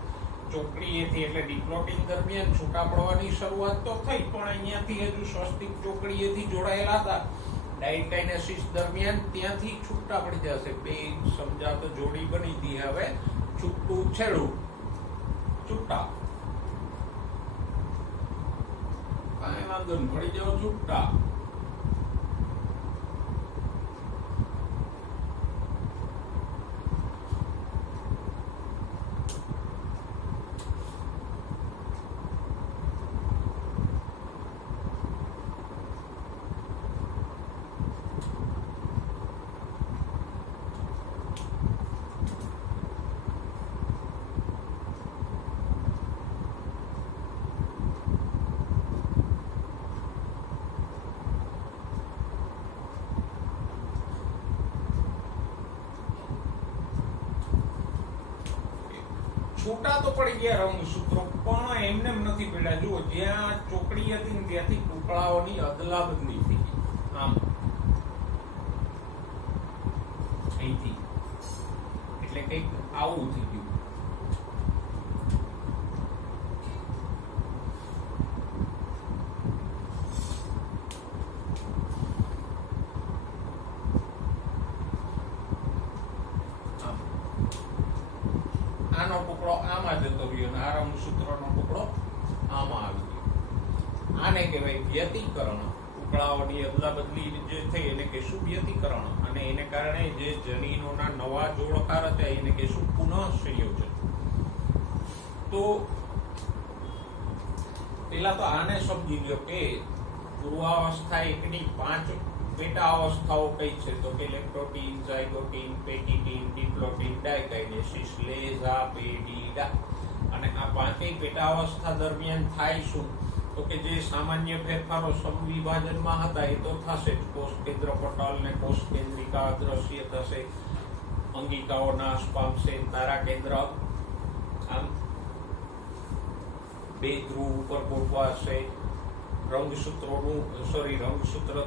ચોકડીએથી એટલે ડિપ્લોટિંગ દરમિયાન છૂટા પડવાની શરૂઆત તો થઈ, પણ અહીંયાથી હજુ સ્વસ્તિક ચોકડીએથી જોડાયેલા હતા. ડાયકાઇનેસિસ દરમિયાન ત્યાંથી છૂટા પડી જશે. બે સમજાત જોડી બની હતી, હવે છૂટું છેડું છૂટા. કાંઈ વાંધો નહીં, પડી જાવ છૂટા. છૂટા તો પડી ગયા રંગસૂત્રો, પણ એમને નથી પડ્યા. જુઓ, જ્યાં ચોકડી હતી ને ત્યાંથી ટુકડાઓની અદલા બદલી થઈ ગઈ. આમ અહીંથી, એટલે કંઈક આવું થઈ ગયું. આનો ટુકડો આમાં જતો રહ્યો અને આ રંગસૂત્રનો ટુકડો આમાં આવી ગયો. આને કહેવાય વ્યતિકરણ. ટુકડાઓની અદલાબદલી જે થઈ એને કહેશું વ્યતિકરણ, અને એને કારણે જે જનીનોના નવા જોડકા રચાય એને કહેશું પુનઃ સંયોજન. તો પેલા તો આને સમજી લો કે પૂર્વાવસ્થા એકની 5 પેટા અવસ્થાઓ કઈ છે, તો કે લેક્ટોટીન, ઝાયગોટીન, પેટીટીન, ડિપ્લોટીન, ડાયકાઇનેસિસ, લેઝા, પેડીડા. અને આ પાંચેય પેટા અવસ્થા દરમિયાન થાય શું, તો કે જે સામાન્ય ફેરફારો સમવિભાજનમાં હતા એ તો થશે જ. કોષ કેન્દ્ર પટલ ને કોષ કેન્દ્રિકા અદ્રશ્ય થશે, અંગિકાઓ નાશ પામશે, તારા કેન્દ્ર આમ બે ધ્રુવ ઉપર ગોઠવાશે, રંગસૂત્ર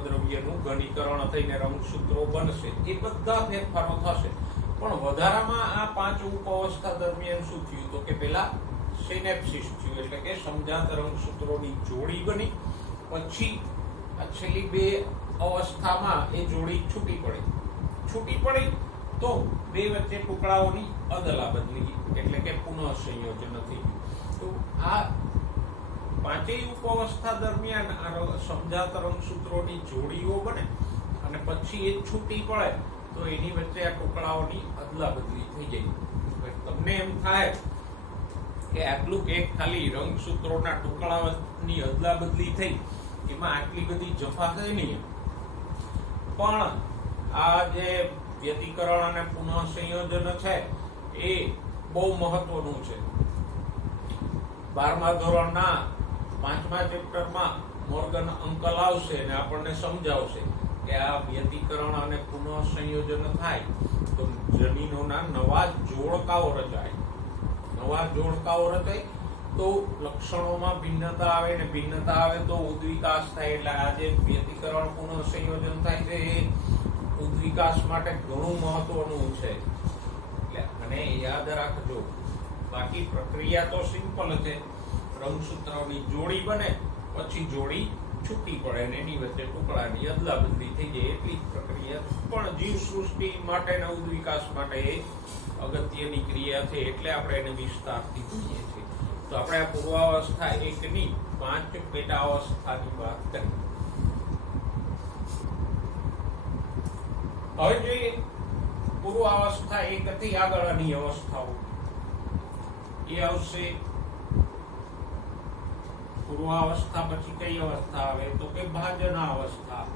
દ્રવ્યનું ઘનીકરણ થઈને રંગસૂત્રો બનશે. એ બધા ફેરફારો થશે. પણ વધારામાં આ 5 ઉપઅવસ્થા દરમિયાન શું થયું, તો કે પેલા સિનેપ્સિસ થયું, એટલે કે સમજાત રંગસૂત્રોની જોડી બની. પછી આ છેલ્લી 2 અવસ્થામાં એ જોડી છૂટી પડી તો બે વચ્ચે ટુકડાઓની અદલાબદલી, એટલે કે પુનઃ સંયોજન થઈ ગયું. તો આ 5 ઉપઅવસ્થા દરમિયાન આ સમજાત રંગસૂત્રોની જોડીઓ બને અને પછી એ છૂટી પડે તો એની વચ્ચે આ ટુકડાઓની અદલાબદલી થઈ જાય. તમને એમ થાય કે આટલું કે ખાલી રંગસૂત્રોના ટુકડાની અદલાબદલી થઈ એમાં આટલી બધી જફા થઈ નહીં, પણ આ જે વ્યતિકરણ અને પુનઃ સંયોજન છે એ બહુ મહત્વનું છે. 12મા ધોરણના 5મા ચેપ્ટરમાં મોર્ગન અંકલ આવશે અને આપણને સમજાવશે કે આ વ્યતિકરણ અને પુનઃ સંયોજન થાય તો જનીનોના નવા જોડકાઓ રચાય. તો લક્ષણોમાં ભિન્નતા આવે, ને ભિન્નતા આવે તો ઉદ્વિકાસ થાય. એટલે આ જે વ્યતિકરણ પુનઃ સંયોજન થાય છે એ ઉદ્વિકાસ માટે ઘણું મહત્વનું છે. અને યાદ રાખજો, બાકી પ્રક્રિયા તો સિમ્પલ છે. રંગસૂત્રોની જોડી બને, પછી જોડી છૂટી પડે અને એની વચ્ચે ટુકડાની અદલાબદલી થઈ જાય, એટલી જ પ્રક્રિયા. પણ જીવસૃષ્ટિ માટેના ઉદ્વિકાસ માટે એ અગત્યની ક્રિયા છે, એટલે આપણે એને વિસ્તારથી જોઈએ છીએ. તો આપણે આ પૂર્વાવસ્થા એકની 5 પેટા અવસ્થાની વાત કરી. હવે જોઈએ પૂર્વાવસ્થા એકથી આગળની અવસ્થાઓ. એ આવશે પૂર્વાવસ્થા પછી કઈ અવસ્થા આવે, તો કે ભાજના અવસ્થા.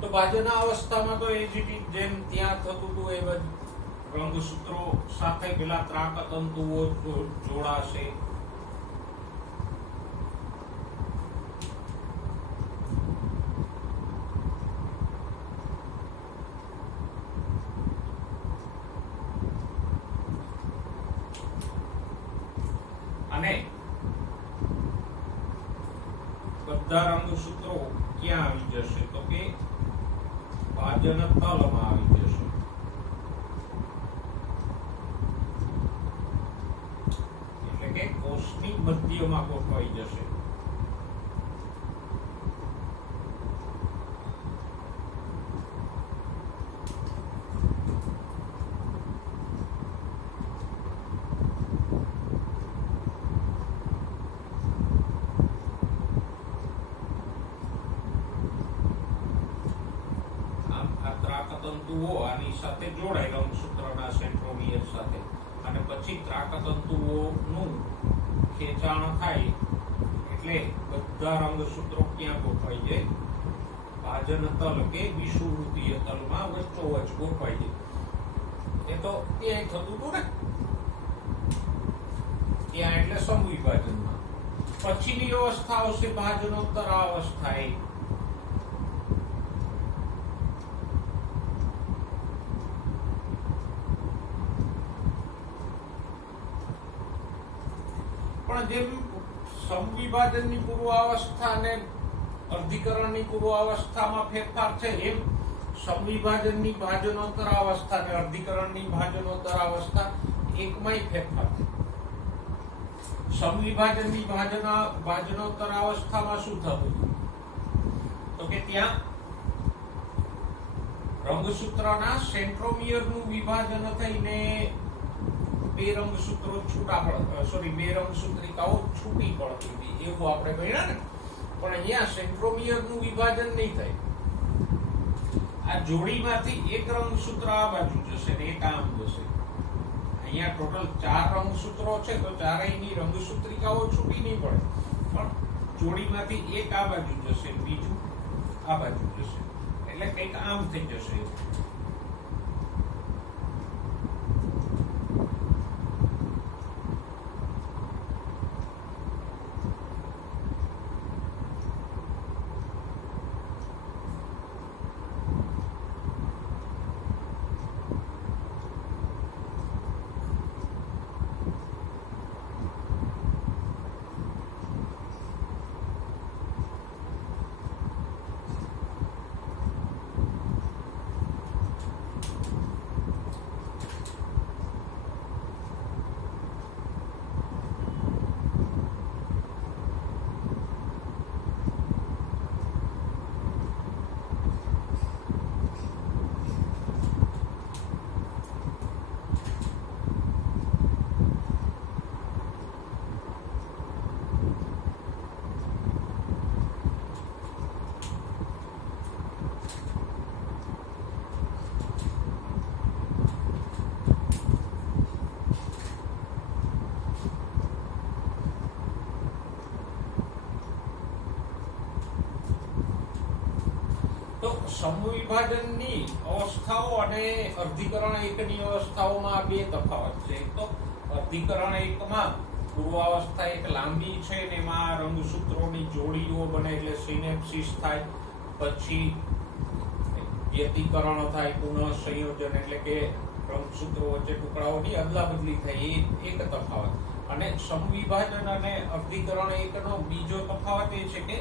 તો ભાજના અવસ્થામાં તો એ જેમ ત્યાં થતું હતું એ બધું રંગસૂત્રો સાથે પેલા ત્રાકતંતુઓ જોડાશે. અને બધા રંગસૂત્રો ક્યાં આવી જશે, તો કે ભાજન તલમાં આવી જશે. એટલે કે કોષની મધ્યમાં ગોઠવાઈ જશે. ત્રાકતંતુઓ આની સાથે જોડાય રંગસૂત્રના સેન્ટ્રોમિયર સાથે, અને પછી ત્રાકતંતુઓનું ખેંચાણ થાય એટલે બધા રંગસૂત્રો ક્યાં ગોઠવાઈ જાય, ભાજન તલ કે વિષુવૃત્તીય તલમાં વચ્ચોવચ્ચ ગોઠવાઈ જાય. એ તો ત્યાં થતું હતું ને, ત્યાં એટલે સમવિભાજનમાં. પછીની અવસ્થા આવશે ભાજનોત્તર અવસ્થા. પણ જેમ સમવિભાજનની પૂર્વાવસ્થા અને અર્ધીકરણની પૂર્વાવસ્થામાં ફેરફાર છે, એમ સમવિભાજનની ભાજનોત્તર અવસ્થા અને અર્ધીકરણની ભાજનોત્તર અવસ્થા એકમાંય ફેરફાર છે. સમવિભાજનની ભાજનોત્તર અવસ્થામાં શું થતું તો કે ત્યાં રંગસૂત્રના સેન્ટ્રોમિયરનું વિભાજન થઈને બે રંગસૂત્રિકાઓ છૂટી પડતી હતી એવું આપણે કહ્યા ને. પણ અહીંયા સેન્ટ્રોમિયરનું વિભાજન નહીં થાય. આ જોડીમાંથી એક રંગસૂત્ર આ બાજુ જશે ને એક આમ જશે. અહીંયા ટોટલ 4 રંગસૂત્રો છે તો ચારેયની રંગસૂત્રિકાઓ છૂટી નહીં પડે, પણ જોડીમાંથી એક આ બાજુ જશે, બીજું આ બાજુ જશે, એટલે કંઈક આમ થઈ જશે. સમવિભાજનની અવસ્થાઓ અને અર્ધીકરણ એકની અવસ્થાઓમાં બે તફાવત છે. એક તો અર્ધીકરણ એકમાં પૂર્વાવસ્થા એક લાંબી છે ને એમાં રંગસૂત્રોની જોડીઓ બને એટલે સિનેપ્સિસ થાય, પછી વ્યતિકરણ થાય, પુનઃ સંયોજન એટલે કે રંગસૂત્રો વચ્ચે ટુકડાઓની અદલાબદલી થાય, એ એક તફાવત. અને સમવિભાજન અને અર્ધીકરણ એકનો બીજો તફાવત એ છે કે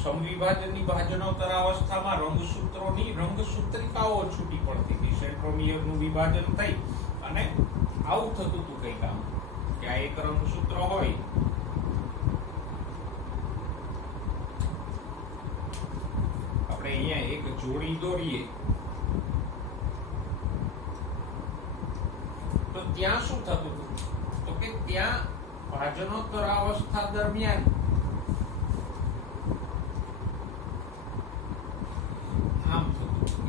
સમવિભાજનની ભાજનોત્તર અવસ્થામાં રંગસૂત્રોની રંગસૂત્રિકાઓ છૂટી પડતી હતી. સેન્ટ્રોમિયરનું વિભાજન થઈ અને આવું થતું હતું કંઈક આમ કે આ એક રંગસૂત્ર હોય આપણે અહીંયા એક જોડી દોરીએ તો ત્યાં શું થતું હતું તો કે ત્યાં ભાજનોત્તર અવસ્થા દરમિયાન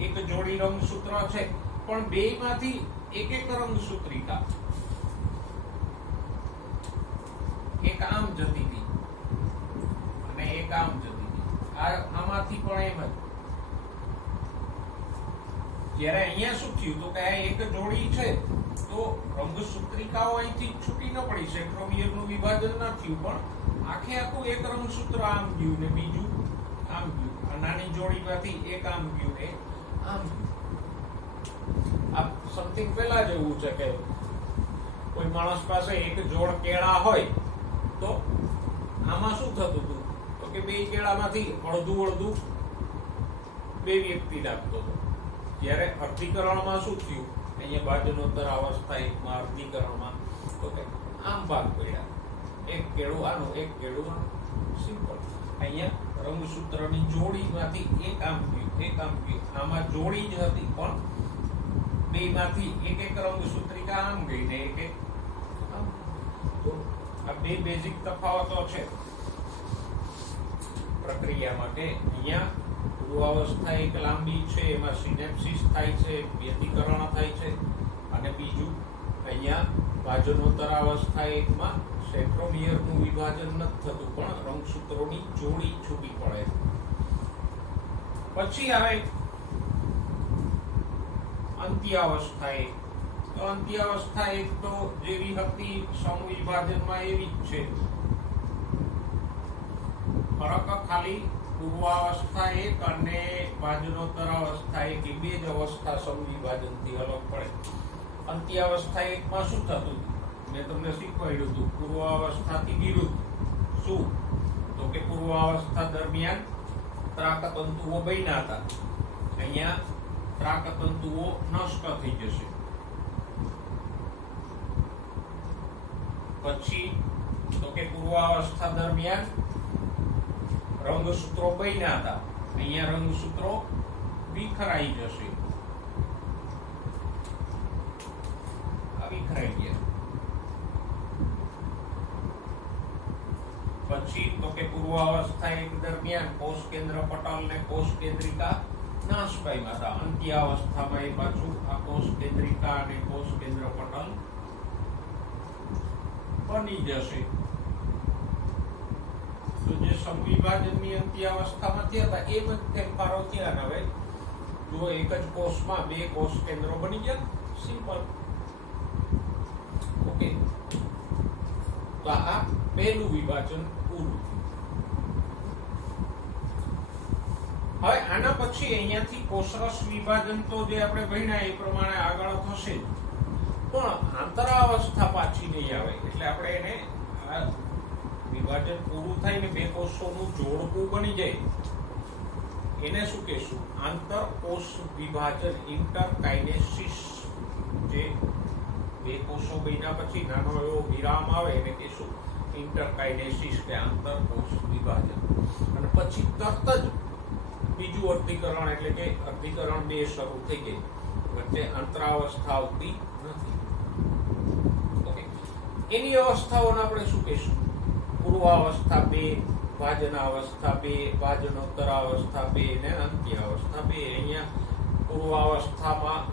એક જોડી રંગસૂત્ર છે પણ બેયમાંથી એક એક રંગસૂત્રિકા એક આમ જતી હતી અને એક આમ જતી હતી. આમાંથી પણ એમ જ. જ્યારે અહીંયા શું થયું તો કે આ એક જોડી છે તો રંગસૂત્રિકાઓ અહીંથી છૂટી ન પડી, સેન્ટ્રોમિયરનું વિભાજન ન થયું, પણ આખે આખું એક રંગસૂત્ર આમ ગયું ને બીજું આમ ગયું. આ નાની જોડીમાંથી એક આમ ગયું ને આમ. આ સમથિંગ પેલા જેવું છે કે કોઈ માણસ પાસે એક જોડ કેળા હોય તો આમાં શું થતું હતું તો કે બે કેળામાંથી અડધું બે વ્યક્તિ રાખતો હતો. જ્યારે અર્ધીકરણમાં શું થયું, અહીંયા ભાજનોત્તર અવસ્થા એકમાં અર્ધીકરણમાં તો કે આમ ભાગ પડ્યા, એક કેળું આનું એક કેળું આનું, સિમ્પલ. અહીંયા રંગસૂત્રની જોડીમાંથી એક આમ ગયું એક આમ ગયું. આમાં જોડી જ હતી પણ બેમાંથી એક એક રંગસૂત્રિકા આમ ગઈ ને એક એક આમ. તો આ બે બેઝિક તફાવતો છે પ્રક્રિયા માટે. અહીંયા પૂર્વાવસ્થા એક લાંબી છે, એમાં સિનેપ્સિસ થાય છે, વ્યતિકરણ થાય છે, અને બીજું અહીંયા ભાજનોત્તર અવસ્થા એકમાં સેન્ટ્રોમિયરનું વિભાજન નથી થતું પણ રંગસૂત્રોની જોડી છૂટી પડે. પછી આવે અંત્યાવસ્થા એક. તો અંત્યાવસ્થા એક તો જેવી હતી સમવિભાજનમાં એવી જ છે. ફરક ખાલી પૂર્વાવસ્થા એક અને ભાજનોત્તર અવસ્થા એક એ બે જ અવસ્થા સમવિભાજનથી અલગ પડે. અંત્યાવસ્થા એકમાં શું થતું મેં તમને શીખવાડ્યું હતું, પૂર્વાવસ્થાથી વિરુદ્ધ. શું તો કે પૂર્વાવસ્થા દરમિયાન ત્રાકતંતુઓ બન્યા હતા, અહીંયા ત્રાકતંતુઓ નષ્ટ થઈ જશે. પછી તો કે પૂર્વાવસ્થા દરમિયાન રંગસૂત્રો બન્યા હતા, અહીંયા રંગસૂત્રો વિખરાઈ જશે, વિખરાઈ ગયા. પછી તો કે પૂર્વાવસ્થા દરમિયાન કોષ કેન્દ્ર પટલ ને કોષ કેન્દ્રિકા નાશ પામ્યા હતા. અંત્યાવસ્થામાં એ પાછું આ કોષ કેન્દ્રિકા અને કોષ કેન્દ્ર પટલ બની જશે. તો જે સંવિભાજનની અંત્યાવસ્થામાં થયા હતા એ જ ફેરફારો થયા. હવે જો એક જ કોષમાં બે કોષ કેન્દ્રો બની ગયા, સિમ્પલ. ઓકે, તો આ પહેલું વિભાજન પૂરું. હવે આના પછી અહીંયાથી કોષરસ વિભાજન તો જે આપણે ભણ્યા એ પ્રમાણે આગળ થશે, પણ આંતરાવસ્થા પાછી નહીં આવે. એટલે આપણે એને વિભાજન પૂરું થાય ને બે કોષોનું જોડકું બની જાય, એને શું કહેશું? આંતરકોષ વિભાજન, ઇન્ટરકાઇનેસિસ. જે બે કોષો બન્યા પછી નાનો એવો વિરામ આવે એને કહેશું ઇન્ટરકાઇનેસિસ કે આંતરકોષ વિભાજન. અને પછી તરત જ બીજું અર્ધીકરણ, એટલે કે અર્ધીકરણ 2 શરૂ થઈ ગઈ. વચ્ચે અંતરાવસ્થા આવતી નથી. ઓકે, એની અવસ્થાઓને આપણે શું કહીશું? પૂર્વાવસ્થા 2, ભાજનાવસ્થા 2, ભાજનોત્તરાવસ્થા 2 ને અંત્યાવસ્થા 2. અહીંયા પૂર્વાવસ્થામાં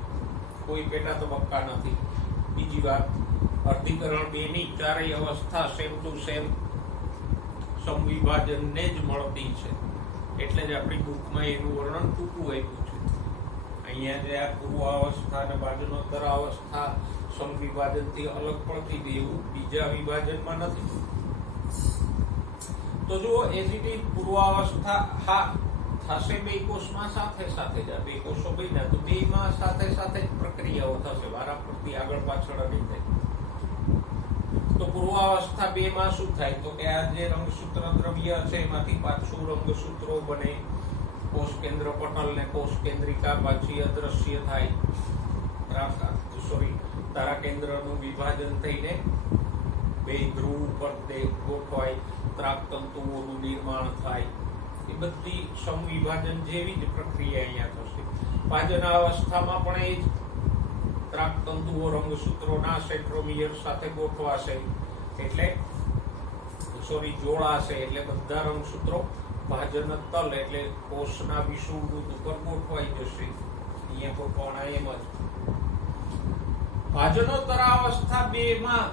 કોઈ પેટા તબક્કા નથી. બીજી વાત, અર્ધીકરણ 2 ની ચારેય અવસ્થા સેમ ટુ સેમ સંવિભાજનને જ મળતી છે. એટલે જ આપણી બુકમાં એનું વર્ણન ટૂંકું આપ્યું છે. અહીંયા જે આ પૂર્વાવસ્થા અને ભાજનોત્તરાવસ્થા સંવિભાજનથી અલગ પડતી ગઈ એવું બીજા વિભાજનમાં નથી. તો જુઓ, એઝ ઇટ ઇઝ પૂર્વાવસ્થા હા થશે બે કોષમાં સાથે સાથે જ. બે કોષો બન્યા તો બેમાં સાથે સાથે જ પ્રક્રિયાઓ થશે, વારાફરતી આગળ પાછળ નહીં થાય. તો પૂર્વાવસ્થા 2 માં શું થાય? તો કે આ જે રંગસૂત્ર દ્રવ્ય છે એમાંથી પાછું રંગસૂત્રો બને, કોષ કેન્દ્ર પટલ ને કોષ કેન્દ્રિકા પાછી અદ્રશ્ય થાય, તારા કેન્દ્રનું વિભાજન થઈને બે ધ્રુવ ઉપર ગોઠવાય, ત્રાકતંતુઓનું નિર્માણ થાય. એ બધી સંવિભાજન જેવી જ પ્રક્રિયા અહીંયા થશે. ભાજનાવસ્થામાં પણ એ જ ત્રાકતંતુઓ રંગસૂત્રોના સેન્ટ્રોમિયર સાથે ગોઠવાશે, એટલે જોડાશે. એટલે બધા રંગસૂત્રો ભાજન તલ એટલે કોષના વિષુવવૃત્ત ઉપર ગોઠવાઈ જશે. અહીંયા ગોઠવાના એમ જ. ભાજનોત્તરાવસ્થા 2 માં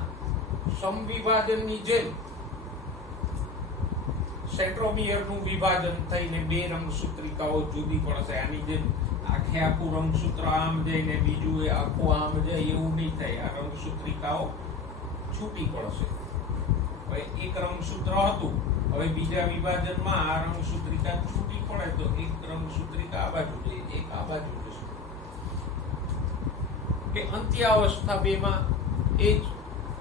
સંવિભાજનની જેમ સેન્ટ્રોમિયરનું વિભાજન થઈને બે રંગસૂત્રિકાઓ જુદી પડશે. આની જેમ આખે આખું રંગસૂત્ર આમ જઈને બીજું એ આખું આમ જાય એવું નહીં થાય. આ રંગસૂત્રિકાઓ છૂટી પડશે. હવે એક રંગસૂત્ર હતું, હવે બીજા વિભાજનમાં આ રંગસૂત્રિકા છૂટી પડે તો એક રંગસૂત્રિકા આ બાજુ જાય, એક આ બાજુ જશે. કે અંત્યાવસ્થા 2 માં એ જ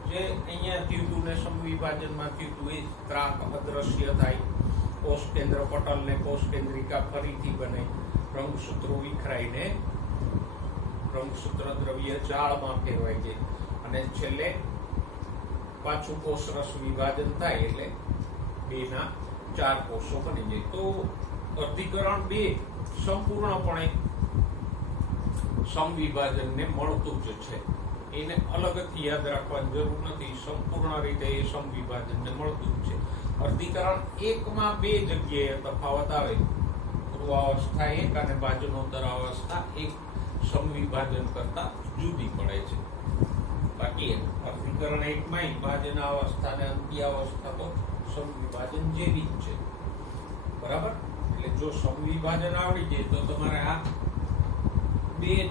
જે અહીંયા થયું હતું ને સંવિભાજનમાં થયું હતું એ ત્રાક અદ્રશ્ય થાય, કોષ કેન્દ્ર પટલ ને કોષ કેન્દ્રિકા ફરીથી બને, રંગસૂત્રો વિખરાઈને રંગસૂત્ર દ્રવ્ય જાળમાં ફેરવાઈ જાય અને છેલ્લે પાછું કોષરસ વિભાજન થાય એટલે 2 ના 4 કોષો બની જાય. તો અર્ધીકરણ 2 સંપૂર્ણપણે સમવિભાજનને મળતું જ છે. એને અલગથી યાદ રાખવાની જરૂર નથી. સંપૂર્ણ રીતે એ સમવિભાજનને મળતું જ છે. અર્ધીકરણ 1 માં 2 જગ્યાએ તફાવત આવે. પૂર્વાવસ્થા 1 અને ભાજનોત્તરાવસ્થા 1 સમવિભાજન કરતા જુદી પડે છે. બાકી અર્ધીકરણ 1 માં ભાજનાવસ્થા અને અંત્યાવસ્થા તો સમવિભાજન જેવી જ છે. બરાબર? એટલે જો સમવિભાજન આવડી જાય તો તમારે આ 2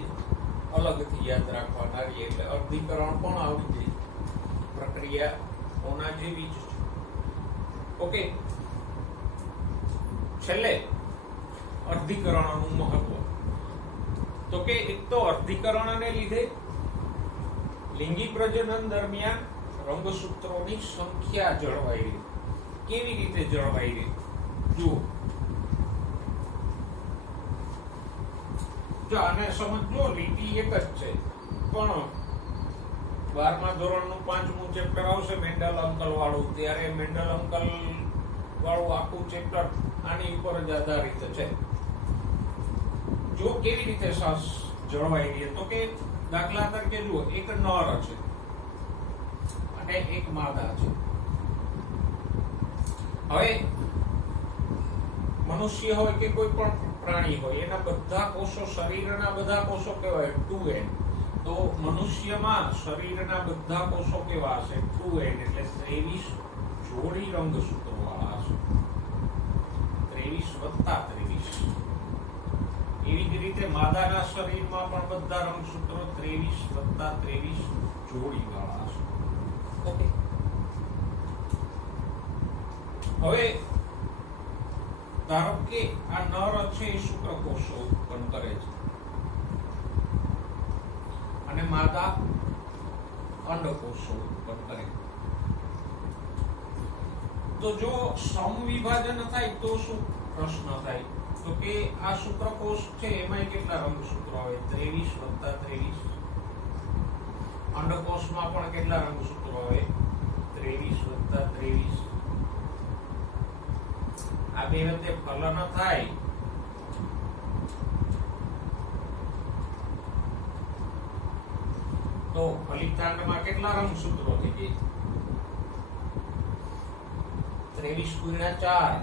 અલગથી યાદ રાખવાના રહે. એટલે અર્ધીકરણ પણ આવડી જાય. પ્રક્રિયા ઓના જેવી જ છે. ઓકે, છેલ્લે અર્ધીકરણનું મહત્વ. તો કે એક તો અર્ધીકરણને લીધે લિંગી પ્રજનન દરમિયાન રંગસૂત્રોની સંખ્યા જળવાઈ રહે. કેવી રીતે જળવાઈ રહે? જુઓ, જો આને સમજો, લીટી એક જ છે, પણ 12મા ધોરણનું 5મું ચેપ્ટર આવશે મેન્ડલ અંકલ વાળું, ત્યારે મેન્ડલ અંકલ વાળું આખું ચેપ્ટર આની ઉપર જ આધારિત છે. જો કેવી રીતે શ્વાસ જળવાઈ રહે, તો કે દાખલા તરીકે જુઓ, એક નર છે અને એક માદા છે. હવે મનુષ્ય હોય કે કોઈ પણ પ્રાણી હોય, એના બધા કોષો, શરીરના બધા કોષો કેવા 2n. તો મનુષ્યમાં શરીરના બધા કોષો કેવા હશે? 2n, એટલે 23 જોડી રંગસૂત્રો વાળા હશે. 23 + 23. એવી જ રીતે માદાના શરીરમાં પણ બધા રંગસૂત્રો 23 + 23 જોડી વાળા હશે. ઓકે, હવે ધારો કે આ નર છે એ શુક્રકોષો ઉત્પન્ન કરે છે અને માદા અંડકોષો ઉત્પન્ન કરે. તો જો સમવિભાજન થાય તો શું પ્રશ્ન થાય? તો કે આ શુક્રકોષ છે એમાં કેટલા રંગસૂત્રો આવે? 23 + 23. અંડકોષમાં પણ કેટલા રંગસૂત્રો આવે? 23 + 23. આ બે વચ્ચે ફલન થાય તો ફલિતાંડમાં કેટલા રંગસૂત્રો થઈ જાય? 23 × 4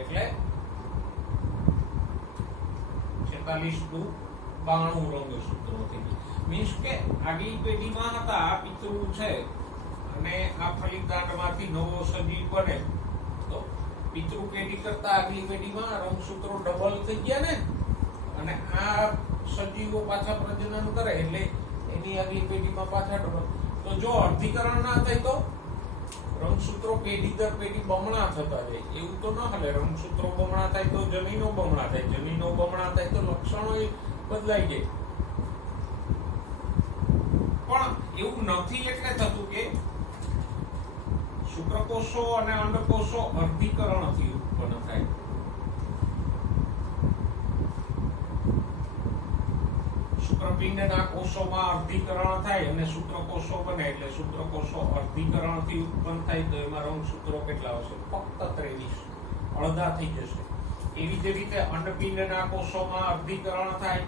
એટલે 46 × 92 રંગસૂત્રો થઈ જાય. મીન્સ કે આગલી પેઢીમાં હતા આ પિતૃ છે અને આ ફલિતાંડમાંથી નવો સજીવ બને, તો પિતૃ પેઢી કરતા આગલી પેઢીમાં રંગસૂત્રો ડબલ થઈ ગયા ને, અને આ સજીવો પાછા પ્રજનન કરે એટલે એની આગલી પેઢીમાં પાછા ડબલ. તો જો અર્ધીકરણ ના થાય તો રંગસૂત્રો પેઢી દર પેઢી બમણા થતા જાય, એવું તો ન હાલે. રંગસૂત્રો બમણા થાય તો જનીનો બમણા થાય, જનીનો બમણા થાય તો લક્ષણો બદલાઈ જાય. પણ એવું નથી એટલે થતું કે શુક્રકોષો અને અંડકોષો અર્ધીકરણથી ઉત્પન્ન થાય. શુક્રપિંડના કોષોમાં અર્ધીકરણ થાય અને શુક્રકોષો બને, એટલે શુક્રકોષો અર્ધીકરણથી ઉત્પન્ન થાય તો એમાં રંગસૂત્રો કેટલા આવશે? ફક્ત 23, અડધા થઈ જશે. એવી જ રીતે અંડપિંડના કોષોમાં અર્ધીકરણ થાય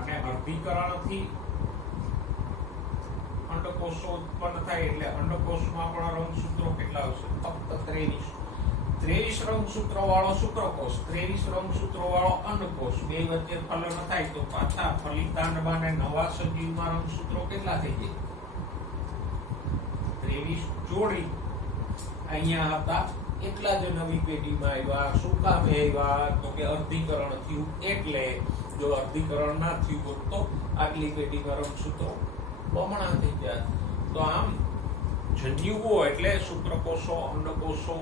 અને અર્ધીકરણથી અંડકોષો ઉત્પન્ન થાય એટલે અંડકોષમાં પણ રંગસૂત્રો કેટલા આવશે? ફક્ત 23. 23 રંગસૂત્રો વાળો શુક્રકોષ, 23 રંગસૂત્રો વાળો અંડકોષ, બે વચ્ચે ફલન થાય તો પાછા ફલિતાંડમાં ને નવા સજીવમાં રંગસૂત્રો કેટલા થઈ જાય? 23 જોડી. અહીંયા હતા એટલા જ નવી પેઢીમાં આવ્યા. શું કામ આવ્યા? તો કે અર્ધીકરણ થયું. એટલે જો અર્ધીકરણ ના થયું હોત તો આગલી પેઢીમાં રંગસૂત્રો બમણા થઈ ગયા. તો આમ જન્યુઓ એટલે શુક્રકોષો, અંડકોષો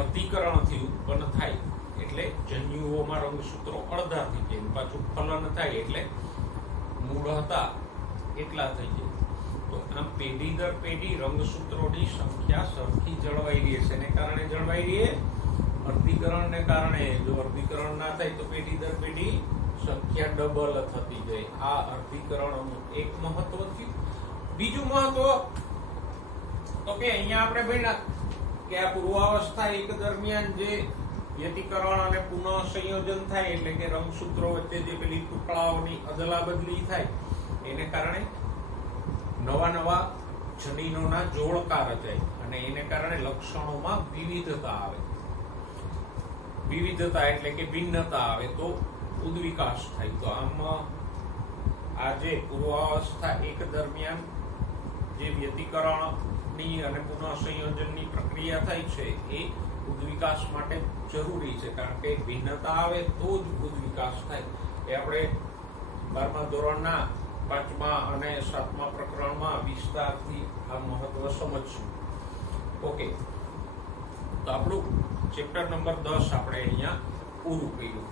અર્ધીકરણથી ઉત્પન્ન થાય એટલે જન્યુઓમાં રંગસૂત્રો અડધા થઈ જાય. પાછું ફલન થાય એટલે મૂળ હતા એટલા થઈ જાય. તો આમ પેઢી દર પેઢી રંગસૂત્રોની સંખ્યા સરખી જળવાઈ રહે છે. એને કારણે જળવાઈ રહે અર્ધીકરણને કારણે. જો અર્ધીકરણ ના થાય તો પેઢી દર પેઢી સંખ્યા ડબલ થતી જાય. આ અર્ધીકરણનું એક મહત્વ થયું. બીજું મહત્વ તો કે અહીંયા આપણે ભણ્યા કે આ પૂર્વાવસ્થા એક દરમિયાન જે વ્યતિકરણ અને પુનઃ સંયોજન થાય એટલે કે રંગસૂત્રો વચ્ચે જે પેલી ટુકડાઓની અદલા બદલી થાય એને કારણે નવા નવા જનીનોના જોડકા રચાય અને એને કારણે લક્ષણોમાં વિવિધતા આવે. વિવિધતા એટલે કે ભિન્નતા આવે તો ઉદ્વિકાસ થાય. તો આમાં આ જે પૂર્વાવસ્થા એક દરમિયાન જે વ્યતિકરણની અને પુનઃ સંયોજનની પ્રક્રિયા થાય છે એ ઉદ્વિકાસ માટે જરૂરી છે, કારણ કે ભિન્નતા આવે તો જ ઉદ્વિકાસ થાય. એ આપણે 12મા ધોરણના 5મા અને 7મા પ્રકરણમાં વિસ્તારથી આ મહત્વ સમજશું. ઓકે, તો આપણું ચેપ્ટર નંબર 10 આપણે અહીંયા પૂરું કર્યું.